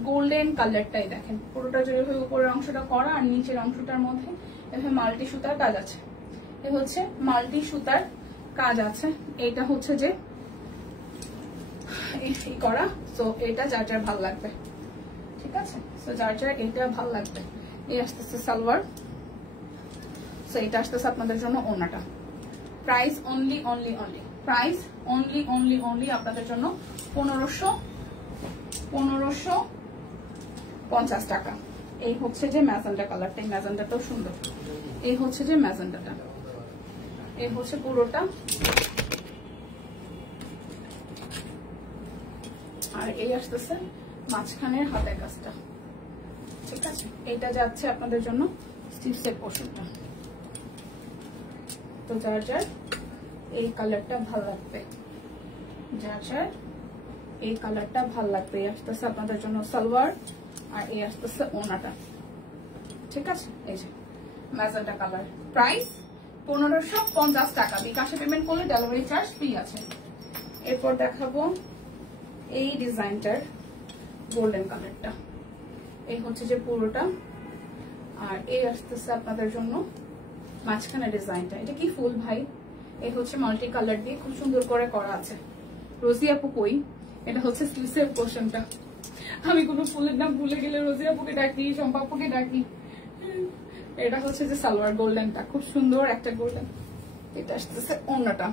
গোল্ডেন কালারটাই দেখেন পুরোটা জুড়ে হয়ে উপরের অংশটা করা, আর নিচের অংশটার মধ্যে এভাবে মাল্টি সুতার কাজ আছে। এ হচ্ছে মাল্টি সুতার কাজ আছে। এটা হচ্ছে যে এই করা, সো এটা যার যার ভালো লাগবে, ঠিক আছে। সো যার যার এটা ভালো লাগবে। এই আসতেছে সালোয়ার, সো এটা আসতেছে আপনাদের জন্য ওনাটা। Price only only only, price only only only আপনাদের জন্য 1550 টাকা। এই হচ্ছে যে ম্যাজেন্ডা কালারটা, এই ম্যাজেন্ডাটাও সুন্দর। এই হচ্ছে যে ম্যাজেন্ডাটা, এই হচ্ছে পুরোটা, আর এই আসতেছে মাঝখানের হাতের কাজটা, ঠিক আছে। এটা যাচ্ছে আপনাদের জন্য স্টিভসের পোর্শনটা। তো যার যার এই কালারটা ভাল লাগবে, যার যার এই কালারটা ভাল লাগবে। এই আসতেছে আপনাদের জন্য সালোয়ার, আর এই আসতেছে ওনাটা, ঠিক আছে। এই যে ম্যাজেন্টা কালার। প্রাইস 1550 টাকা। বিকাশে পেমেন্ট করলে ডেলিভারি চার্জ ফ্রি আছে। এরপর দেখাবো এই ডিজাইনটার গোল্ডেন কালারটা। এই হচ্ছে যে পুরোটা, আর এই আসতেছে আপনাদের জন্য মাঝখানে ডিজাইনটা। এটা কি ফুল ভাই? এই হচ্ছে মাল্টি কালার দিয়ে খুব সুন্দর করে করা আছে। রোজি আপু কই? এটা হচ্ছে স্লিভসের পোর্শনটা। আমি কোনো ফুলের নাম ভুলে গেলে রোজি আপুকে ডাকি, শম্পা আপুকে ডাকি। এটা হচ্ছে যে সালোয়ার গোল্ডেনটা, খুব সুন্দর একটা গোল্ডেন। এটা আসতেছে ওড়নাটা।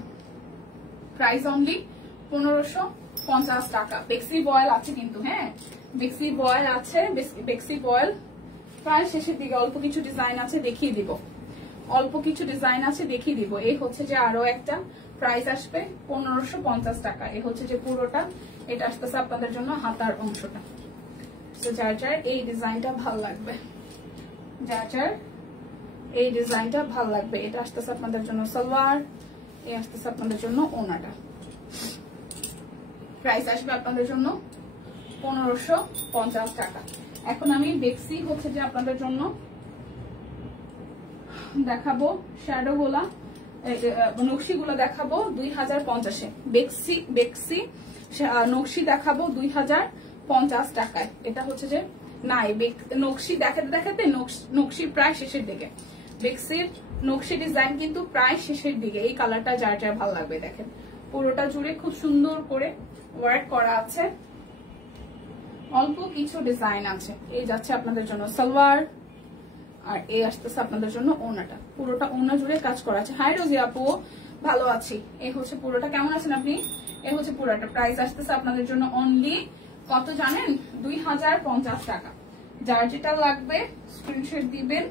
প্রাইস অনলি 1550 টাকা। বেক্সি বয়েল আছে কিন্তু, হ্যাঁ বেক্সি বয়েল আছে। বেক্সি বয়েল প্রায় শেষের দিকে অল্প কিছু ডিজাইন আছে, দেখিয়ে দিব। অল্প কিছু ডিজাইন আছে, দেখিয়ে দিব। এই হচ্ছে যে আরো একটা প্রাইস আসবে 1550 টাকা। এই হচ্ছে যে পুরোটা। এটা আসতেছে আপনাদের জন্য হাতার অংশটা। যার যার এই ডিজাইনটা ভাল লাগবে, যার যার এই ডিজাইনটা ভাল লাগবে, এটা আসতেছে আপনাদের জন্য সালোয়ার, এই আসতেছে আপনাদের জন্য ওড়নাটা। প্রাইস আসবে আপনাদের জন্য 1550 টাকা। এখন আমি বেক্সি হচ্ছে যে আপনাদের জন্য দেখাবো, শ্যাডো গুলা নকশি গুলো দেখাবো 2050-এ। বেক্সি নকশি দেখাবো 2050 টাকায়। এটা হচ্ছে যে নাই নকশি দেখাতে দেখাতে নকশি প্রায় শেষের দিকে। বেক্সির নকশি ডিজাইন কিন্তু প্রায় শেষের দিকে। এই কালারটা যার যার ভালো লাগবে, দেখেন পুরোটা জুড়ে খুব সুন্দর করে ওয়ার্ক করা আছে। অল্প কিছু ডিজাইন আছে। এই যাচ্ছে আপনাদের জন্য সালোয়ার, আর এই আসতেছে আপনাদের জন্য ওড়নাটা। পুরোটা ওড়না জুড়ে কাজ করা আছে। হাই রোজি আপু, ভালো আছি। এই হচ্ছে পুরোটা। কেমন আছেন আপনি? এই হচ্ছে পুরোটা। প্রাইস আসতেছে আপনাদের জন্য অনলি কত জানেন? 2050 টাকা। যার যেটা লাগবে স্ক্রিনশট দিবেন,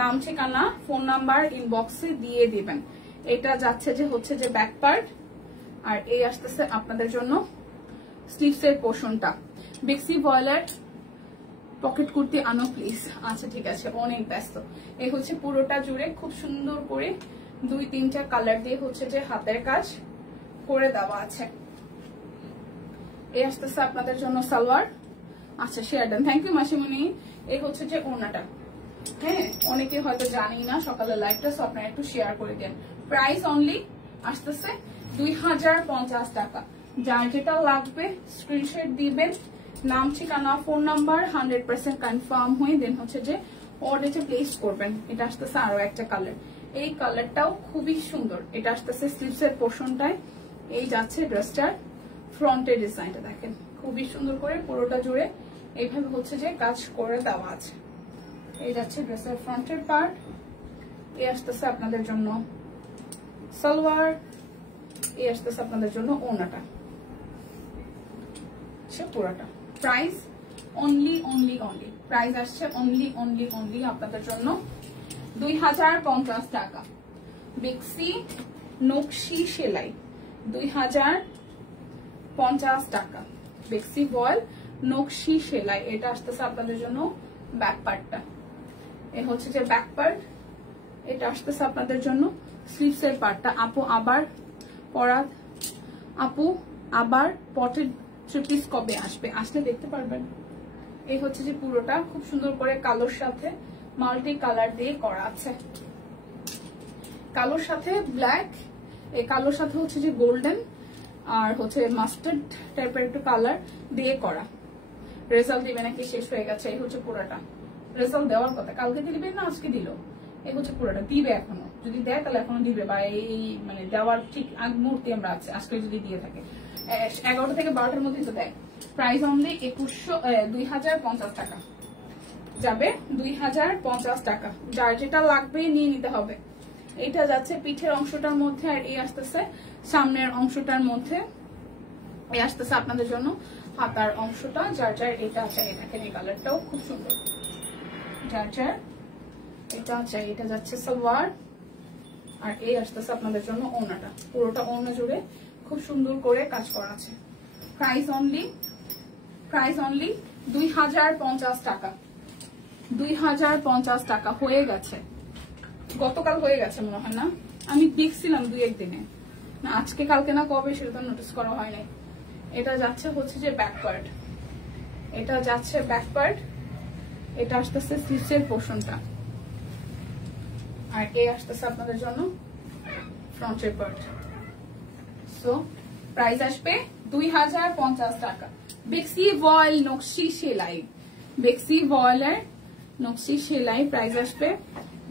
নাম ঠিকানা ফোন নাম্বার ইনবক্সে দিয়ে দিবেন। এটা যাচ্ছে যে হচ্ছে যে ব্যাক পার্ট, আর এই আসতেছে আপনাদের জন্য স্লিভসের পোর্শনটা। বেক্সি বয়লার পকেট কুর্তি আনো প্লিজ। আচ্ছা ঠিক আছে, অনেক ব্যস্ত। এই হচ্ছে পুরোটা জুড়ে খুব সুন্দর করে 2-3টা কালার দিয়ে হচ্ছে যে হাতের কাজ করে দেওয়া আছে। এই আসতেছে আপনাদের জন্য সালোয়ার। আচ্ছা শেয়ার দেন, থ্যাংক ইউ মাসিমণি। এই হচ্ছে যে ওড়নাটা। হ্যাঁ অনেকে হয়তো জানি না সকালে লাইভটা, সো আপনারা একটু শেয়ার করে দেন। প্রাইস অনলি আসতেছে 2050 টাকা। যার যেটা লাগবে স্ক্রিনশট দিবেন, নাম ঠিকানা ফোন নাম্বার 100% কনফার্ম হয়ে দেন হচ্ছে যে অর্ডারটা প্লেস করবেন। এটা আসতেছে আরো একটা কালার। এই কালারটাও খুবই সুন্দর। এটা আসতেছে স্লিভসের পোর্শনটায়। এই যাচ্ছে ড্রেসটার ফ্রন্টের ডিজাইনটা, দেখেন খুবই সুন্দর করে পুরোটা জুড়ে এইভাবে হচ্ছে যে কাজ করে দেওয়া আছে। এই যাচ্ছে ড্রেসের ফ্রন্টের পার্ট। এই আসতেছে আপনাদের জন্য সালোয়ার, এই আসতেছে আপনাদের জন্য ওড়নাটা। সে পুরোটা। প্রাইস অনলি প্রাইস আসছে অনলি আপনাদের জন্য 2050 টাকা। বেক্সি নকশি সেলাই 2050 টাকা। বেক্সি বল নকশি সেলাই। এটা আসতেছে আপনাদের জন্য ব্যাক পার্টটা। এই হচ্ছে যে ব্যাক পার্ট। এটা আসতেছে আপনাদের জন্য স্লিভসের পার্টটা। আপু আবার পটেড থ্রি-পিস কবে আসবে? আসলে দেখতে পারবেন। এই হচ্ছে যে পুরোটা খুব সুন্দর করে কালোর সাথে মাল্টি কালার দিয়ে করা আছে। কালোর সাথে ব্ল্যাক, এই কালোর সাথে হচ্ছে যে গোল্ডেন, আর হচ্ছে মাস্টার্ড টাইপের একটু কালার দিয়ে করা। রেজাল্ট দিবে নাকি? শেষ হয়ে গেছে। এই হচ্ছে পুরোটা। রেজাল্ট দেওয়ার কথা, কালকে দিবে না আজকে দিল। এই হচ্ছে পুরোটা। দিবে এখনো, যদি দেয় তাহলে এখনো দিবে, বা এই মানে দেওয়ার ঠিক আগ মুহূর্তে আমরা আছে। আজকে যদি দিয়ে থাকে 11টা থেকে 12টার মধ্যে তো দেয়। প্রাইস অনলি 2050 টাকা যাবে। 2050 টাকা। যার যেটা লাগবে নিয়ে নিতে হবে। এটা যাচ্ছে পিঠের অংশটার মধ্যে, আর এই আসতেছে সামনের অংশটার মধ্যে। এই আসতেছে আপনাদের জন্য হাতার অংশটা। যার যার এটা আছে, এটাকে এই কালারটাও খুব সুন্দর। যার যার এটা আছে, এটা যাচ্ছে সালোয়ার, আর এই আসতেছে আপনাদের জন্য ওড়নাটা। পুরোটা ওড়না জুড়ে খুব সুন্দর করে কাজ করা আছে। প্রাইস অনলি 2050 টাকা। 2050 টাকা হয়ে গেছে, গতকাল হয়ে গেছে মনে হয় না? আমি দেখছিলাম 2-1 দিনে, না আজকে কালকে না কবে সেটা নোটিস করা হয় নাই। এটা যাচ্ছে হচ্ছে যে ব্যাক পার্ট। এটা যাচ্ছে ব্যাক পার্ট। এটা আসতেছে স্লিভসের পোর্শনটা। আর এই আসতেছে আপনাদের জন্য ফ্রন্টের পার্ট। সো প্রাইস আসবে 2050 টাকা। বেক্সি ভয়েল নকশি সেলাই, বেক্সি ভয়েলের নকশি সেলাই প্রাইস আসবে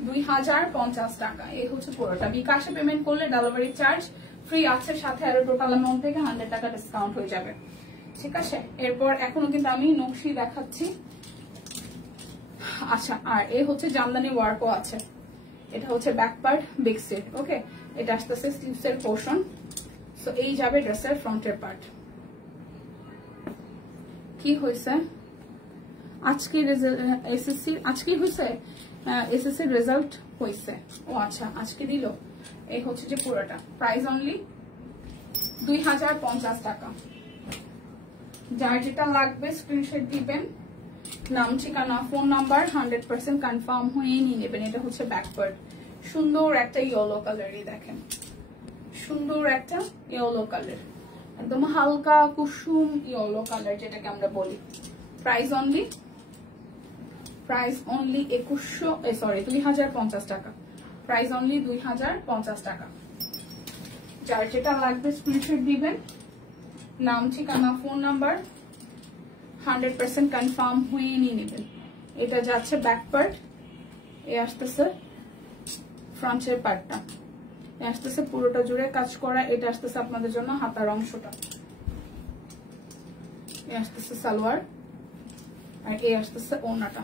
2050 টাকা। এই হচ্ছে পুরোটা। বিকাশে পেমেন্ট করলে ডেলিভারি চার্জ ফ্রি আছে, সাথে আরো টোটাল অ্যামাউন্ট থেকে 100 টাকা ডিসকাউন্ট হয়ে যাবে। ঠিক আছে, এরপর এখনো কিন্তু আমি নকশি দেখাচ্ছি। আচ্ছা, আর এই হচ্ছে জামদানি ওয়ার্কও আছে। এটা হচ্ছে ব্যাক পার্ট বেক্সির। ওকে, এটা আসতেছে স্লিভস এর পোর্শন। সো এই যাবে ড্রেসের ফ্রন্টের পার্ট। কি হয়েছে আজকে এসএসসি আজকে হয়েছে, এসএসসি রেজাল্ট হয়েছে। ও আচ্ছা, আজকে দিল। এই হচ্ছে যে পুরোটা। প্রাইস অনলি 2050 টাকা। যার যেটা লাগবে স্ক্রিনশট দিবেন, নাম ঠিকানা ফোন নাম্বার 100% কনফার্ম হয়ে নিয়ে নেবেন। এটা হচ্ছে ব্যাক পার্ট। সুন্দর একটা ইয়েলো কালারই দেখেন, সুন্দর একটা ইয়েলো কালার, একদম হালকা কুসুম ইয়েলো কালার যেটাকে আমরা বলি। প্রাইস অনলি 2050 টাকা। প্রাইস অনলি 2050 টাকা। যার যেটা লাগবে স্ক্রিনশট দিবেন, নাম ঠিকানা ফোন নাম্বার 100% কনফার্ম হয়ে নিয়ে নেবেন। এটা যাচ্ছে ব্যাক পার্ট, এ আসতেছে ফ্রন্টের পার্টটা, এ আসতেছে পুরোটা জুড়ে কাজ করা। এটা আসতেছে আপনাদের জন্য হাতার অংশটা, এ আসতেছে সালোয়ার, আর এ আসতেছে ওড়নাটা।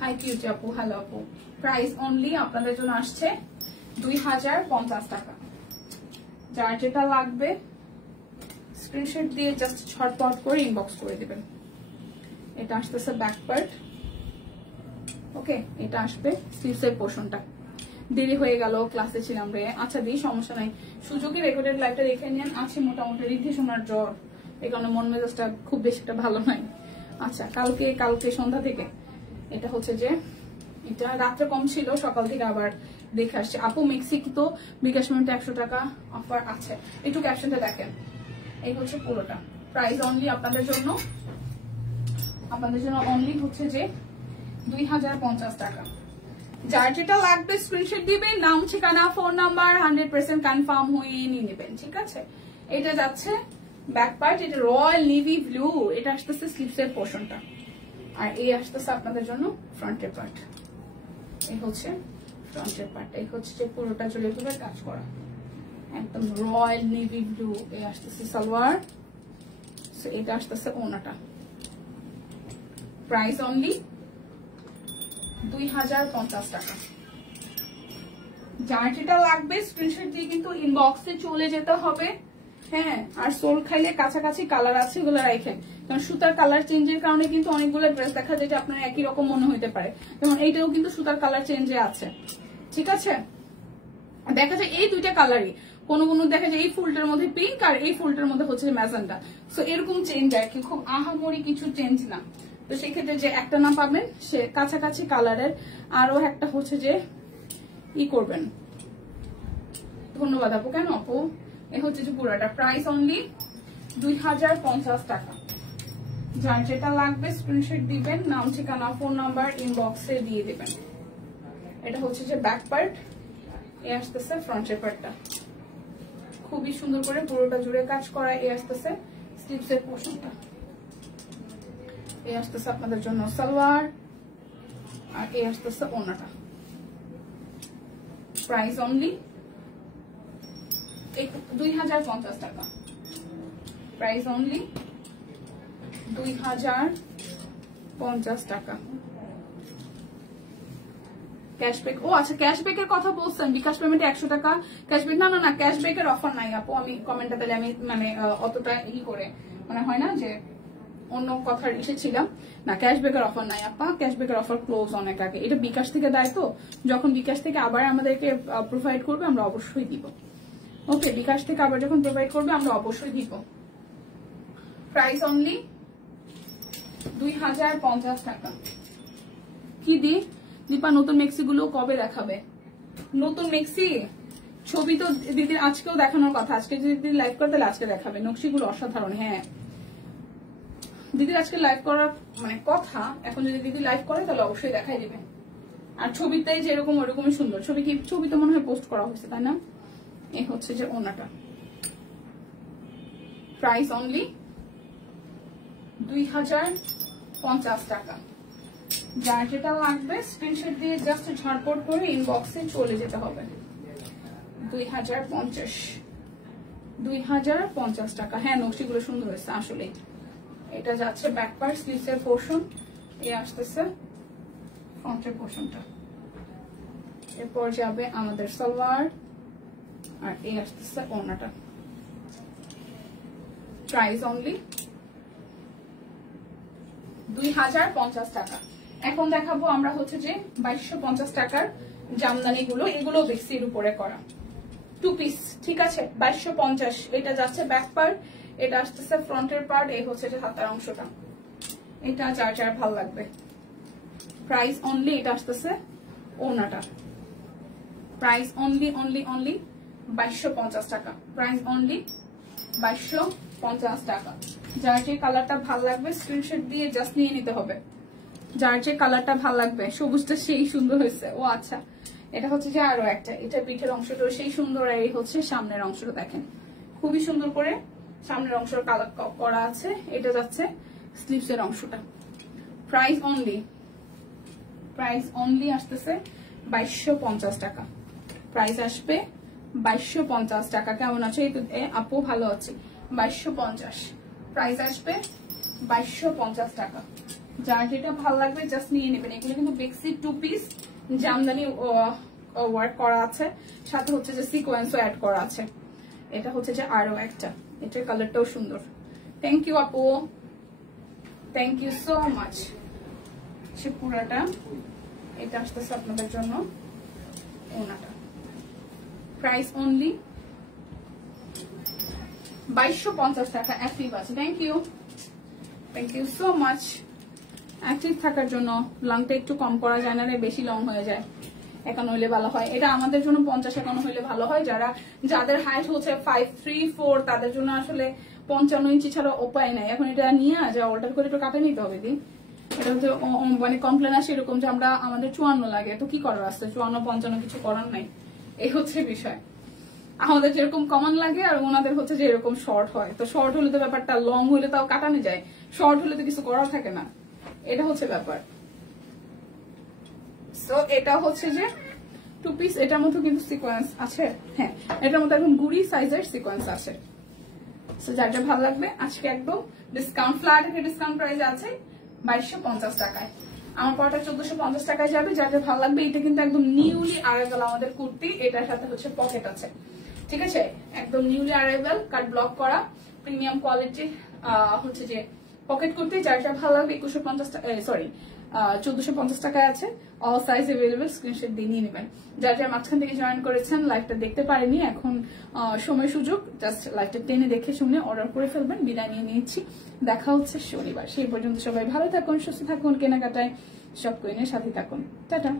হাই কিউটি আপু, হ্যালো আপু। প্রাইস অনলি আপনাদের জন্য আসছে 2050 টাকা। যার যেটা লাগবে স্ক্রিনশট দিয়ে জাস্ট ঝটপট করে ইনবক্স করে দিবেন। এটা আসতেছে ব্যাক পার্ট। ওকে, এটা আসবে স্লিভসের পোর্শনটা। দেরি হয়ে গেল, ক্লাসে ছিলাম রে। আচ্ছা দিই, সমস্যা নাই, সুযোগে রেকর্ডেড লাইভটা দেখে নিন। আছে মোটামুটি রিদ্ধি শোনার জ্বর, এই কারণে মন মেজাজটা খুব বেশি একটা ভালো নয়। আচ্ছা, কালকে সন্ধ্যা থেকে এটা হচ্ছে যে এটা রাত্রে কম ছিল, সকাল থেকে আবার দেখে আসছে। আপু মেক্সিকো তো বিকাশ পেমেন্টে 100 টাকা অফার আছে, একটু ক্যাপশনটা দেখেন। এই হচ্ছে পুরোটা। প্রাইস অনলি আপনাদের জন্য অনলি হচ্ছে যে 2050 টাকা। যার যেটা লাগবে স্ক্রিনশট দিবেন, নাম ঠিকানা ফোন নাম্বার 100% কনফার্ম হয়ে নিয়ে নেবেন। ঠিক আছে, এটা যাচ্ছে ব্যাক পার্ট, এটা রয়্যাল নেভি ব্লু, এটা আসতেছে স্লিভসের পোর্শনটা, আর এই আসতেছে আপনাদের জন্য ফ্রন্টের পার্ট। এই হচ্ছে ফ্রন্টের পার্ট, এই হচ্ছে যে পুরোটা জুড়ে জুড়ে কাজ করা, একদম রয়্যাল নেভি ব্লু। এই আসতেছে সালোয়ার, এটা আসতেছে ওড়নাটা। প্রাইস অনলি 2050 টাকা। যার যেটা লাগবে স্ক্রিনশট দিয়ে কিন্তু ইনবক্সে চলে যেতে হবে। হ্যাঁ, আর সোল খাইলে কাছাকাছি কালার আছে, এগুলো রাখেন, কারণ সুতার কালার চেঞ্জের কারণে কিন্তু অনেকগুলো ড্রেস দেখা যায় যে আপনার একই রকম মনে হইতে পারে। যেমন এইটাও কিন্তু সুতার কালার চেঞ্জে আছে। ঠিক আছে, দেখা যায় এই দুইটা কালারই, কোনো দেখা যায় এই ফুলটার মধ্যে পিঙ্ক আর এই ফুলটার মধ্যে হচ্ছে ম্যাজেন্টা। সো এরকম চেঞ্জ আর কি, খুব আহামরি কিছু চেঞ্জ না। তো সেক্ষেত্রে যে একটা না পাবেন সে কাছাকাছি কালারের আরো একটা হচ্ছে যে ই করবেন। ধন্যবাদ আপু। কেন আপু? এ হচ্ছে যে পুরোটা। প্রাইস অনলি 2050 টাকা। যার যেটা লাগবে স্ক্রিনশট দিবেন, নাম ঠিকানা ফোন নাম্বার ইনবক্সে দিয়ে দিবেন। এটা হচ্ছে যে ব্যাক পার্ট, এ আসতেছে ফ্রন্টের পার্টটা, খুবই সুন্দর করে পুরোটা জুড়ে কাজ করা। এ আসতেছে স্লিভসের পোর্শনটা, এ আসতেছে আপনাদের জন্য সালোয়ার, আর এ আসতেছে ওড়নাটা। প্রাইস অনলি 2050 টাকা। প্রাইস অনলি 2050 টাকা। ক্যাশব্যাক, ও আচ্ছা ক্যাশব্যাকের কথা বলছেন, বিকাশ পেমেন্টে 100 টাকা ক্যাশব্যাক। না ক্যাশব্যাকের অফার নাই আপু। আমি কমেন্টটা পেলে আমি মানে অতটা ই করে মানে হয় না যে অন্য কথার এসেছিলাম না, ক্যাশব্যাকের অফার নাই আপা। ক্যাশব্যাকের অফার ক্লোজ অনেক আগে। এটা বিকাশ থেকে দেয়, তো যখন বিকাশ থেকে আবার আমাদেরকে প্রোভাইড করবে আমরা অবশ্যই দিব। ওকে, বিকাশ থেকে আবার যখন প্রোভাইড করবে আমরা অবশ্যই দিব। প্রাইস অনলি 2050 টাকা। কি দি দীপা, নতুন মেক্সি গুলো কবে দেখাবে? নতুন মেক্সি ছবি তো দিদির আজকেও দেখানোর কথা। আজকে যদি দিদি লাইভ করে তাহলে আজকে দেখাবে। নকশিগুলো অসাধারণ। হ্যাঁ, দিদির আজকে লাইভ করার মানে কথা। এখন যদি দিদি লাইভ করে তাহলে অবশ্যই দেখাই দিবে। আর ছবিতে যেরকম ওরকমই সুন্দর। ছবি তো মনে হয় পোস্ট করা হয়েছে, তাই না? এই হচ্ছে যে ওনাটা। প্রাইস অনলি 2050 টাকা। যার যেটা লাগবে স্ক্রিনশট দিয়ে জাস্ট ঝটপট করে ইনবক্সে চলে যেতে হবে। 2050 টাকা। হ্যাঁ, নকশিগুলো সুন্দর হয়েছে আসলে। এটা যাচ্ছে ব্যাক পার্ট, স্লিভসের পোর্শন, এই আসতেছে ফ্রন্টের পোর্শনটা। এরপর যাবে আমাদের সালোয়ার, আর এই আসতেছে ওড়নাটা। প্রাইস অনলি 2050 টাকা। এখন দেখাবো আমরা হচ্ছে যে 2250 টাকার জামদানি গুলো, এগুলো বেক্সির উপরে করা 2 পিস, ঠিক আছে? 2250। এটা যাচ্ছে ব্যাক পার্ট, এটা আসতেছে ফ্রন্টের পার্ট, এই হচ্ছে যে হাতার অংশটা। এটা যার যার ভাল লাগবে। প্রাইস অনলি, এটা আসতেছে ওড়নাটা। প্রাইস অনলি 2250 টাকা। প্রাইস অনলি 2250 টাকা। যার যে কালারটা ভাল লাগবে স্ক্রিনশট দিয়ে জাস্ট নিয়ে নিতে হবে। যার যে কালারটা ভাল লাগবে। সবুজটা সেই সুন্দর হয়েছে। ও আচ্ছা, এটা হচ্ছে যে আরো একটা, এটা পিঠের অংশটা সেই সুন্দর, আর এই হচ্ছে সামনের অংশটা। দেখেন খুবই সুন্দর করে সামনের অংশের কালার করা আছে। এটা যাচ্ছে স্লিভসের অংশটা। প্রাইস অনলি আসতেছে 2250 টাকা। প্রাইস আসবে 2250 টাকা। কেমন আছে আপু? ভালো আছে। 2250 প্রাইস আসবে 2250 টাকা। যার যেটা ভালো লাগবে জাস্ট নিয়ে নেবেন। এগুলো কিন্তু বেক্সির 2 পিস জামদানি ওয়ার্ক করা আছে, সাথে হচ্ছে যে সিকোয়েন্সও অ্যাড করা আছে। এটা হচ্ছে যে আরো একটা, এটার কালারটাও সুন্দর। থ্যাংক ইউ আপু, থ্যাংক ইউ সো মাচ। সে পুরাটা এটা আসতেছে আপনাদের জন্য ওনাটা। প্রাইস অনলি 2250 টাকা। অ্যাক্টিভ আছে। Thank you so much. Active থাকার জন্য। লংটা একটু কম করা যায় না রে, বেশি লং হয়ে যায়। 51 হইলে ভালো হয়। এটা আমাদের জন্য 50-51 হইলে ভালো হয়। যাদের হাইট হচ্ছে 5'3'4" তাদের জন্য আসলে 55 ইঞ্চি ছাড়া উপায় নাই। এখন এটা নিয়ে যা অল্টার করে একটু কাটে নিতে হবে। এটা হচ্ছে মানে কমপ্লেন আসে এরকম যে আমাদের 54 লাগে, তো কি করার আছে? 54-55 কিছু করার নাই। এই হচ্ছে বিষয়। আমাদের যেরকম কমন লাগে আর ওনাদের হচ্ছে যে এরকম শর্ট হয়। তো শর্ট হলে তো ব্যাপারটা, লং হলে তাও কাটানো যায়, শর্ট হলে তো কিছু করার থাকে না। এটা হচ্ছে ব্যাপার। সো এটা হচ্ছে যে 2 পিস। এটার মধ্যে কিন্তু সিকোয়েন্স আছে। হ্যাঁ, এটার মধ্যে একদম গুড়ি সাইজের সিকোয়েন্স আছে। সো যার যা ভালো লাগবে আজকে একদম ডিসকাউন্ট, ফ্ল্যাট একটা ডিসকাউন্ট প্রাইস আছে 2250 টাকায়। আমার পরটা 1450 টাকায় যাবে। যার যা ভালো লাগবে। এটা কিন্তু একদম নিউলি অ্যারাইভাল আমাদের কুর্তি। এটার সাথে হচ্ছে পকেট আছে, ঠিক আছে? একদম নিউলি অ্যারাইভাল, কাট ব্লক করা, প্রিমিয়াম কোয়ালিটি হচ্ছে যে পকেট কুর্তি। যার যা ভালো লাগবে 1450 টাকায় আছে। All size available. স্ক্রিনশট দিয়ে নিয়ে নেবেন। যার যা মাঝখান থেকে জয়েন করেছেন, লাইভটা দেখতে পারেনি, এখন সময় সুযোগ, জাস্ট লাইভটা টেনে দেখে শুনে অর্ডার করে ফেলবেন। বিদায় নিয়ে নিচ্ছি। দেখা হচ্ছে শনিবার। সেই পর্যন্ত সবাই ভালো থাকুন, সুস্থ থাকুন, কেনাকাটায় সব কুইনের সাথে থাকুন। টাটা।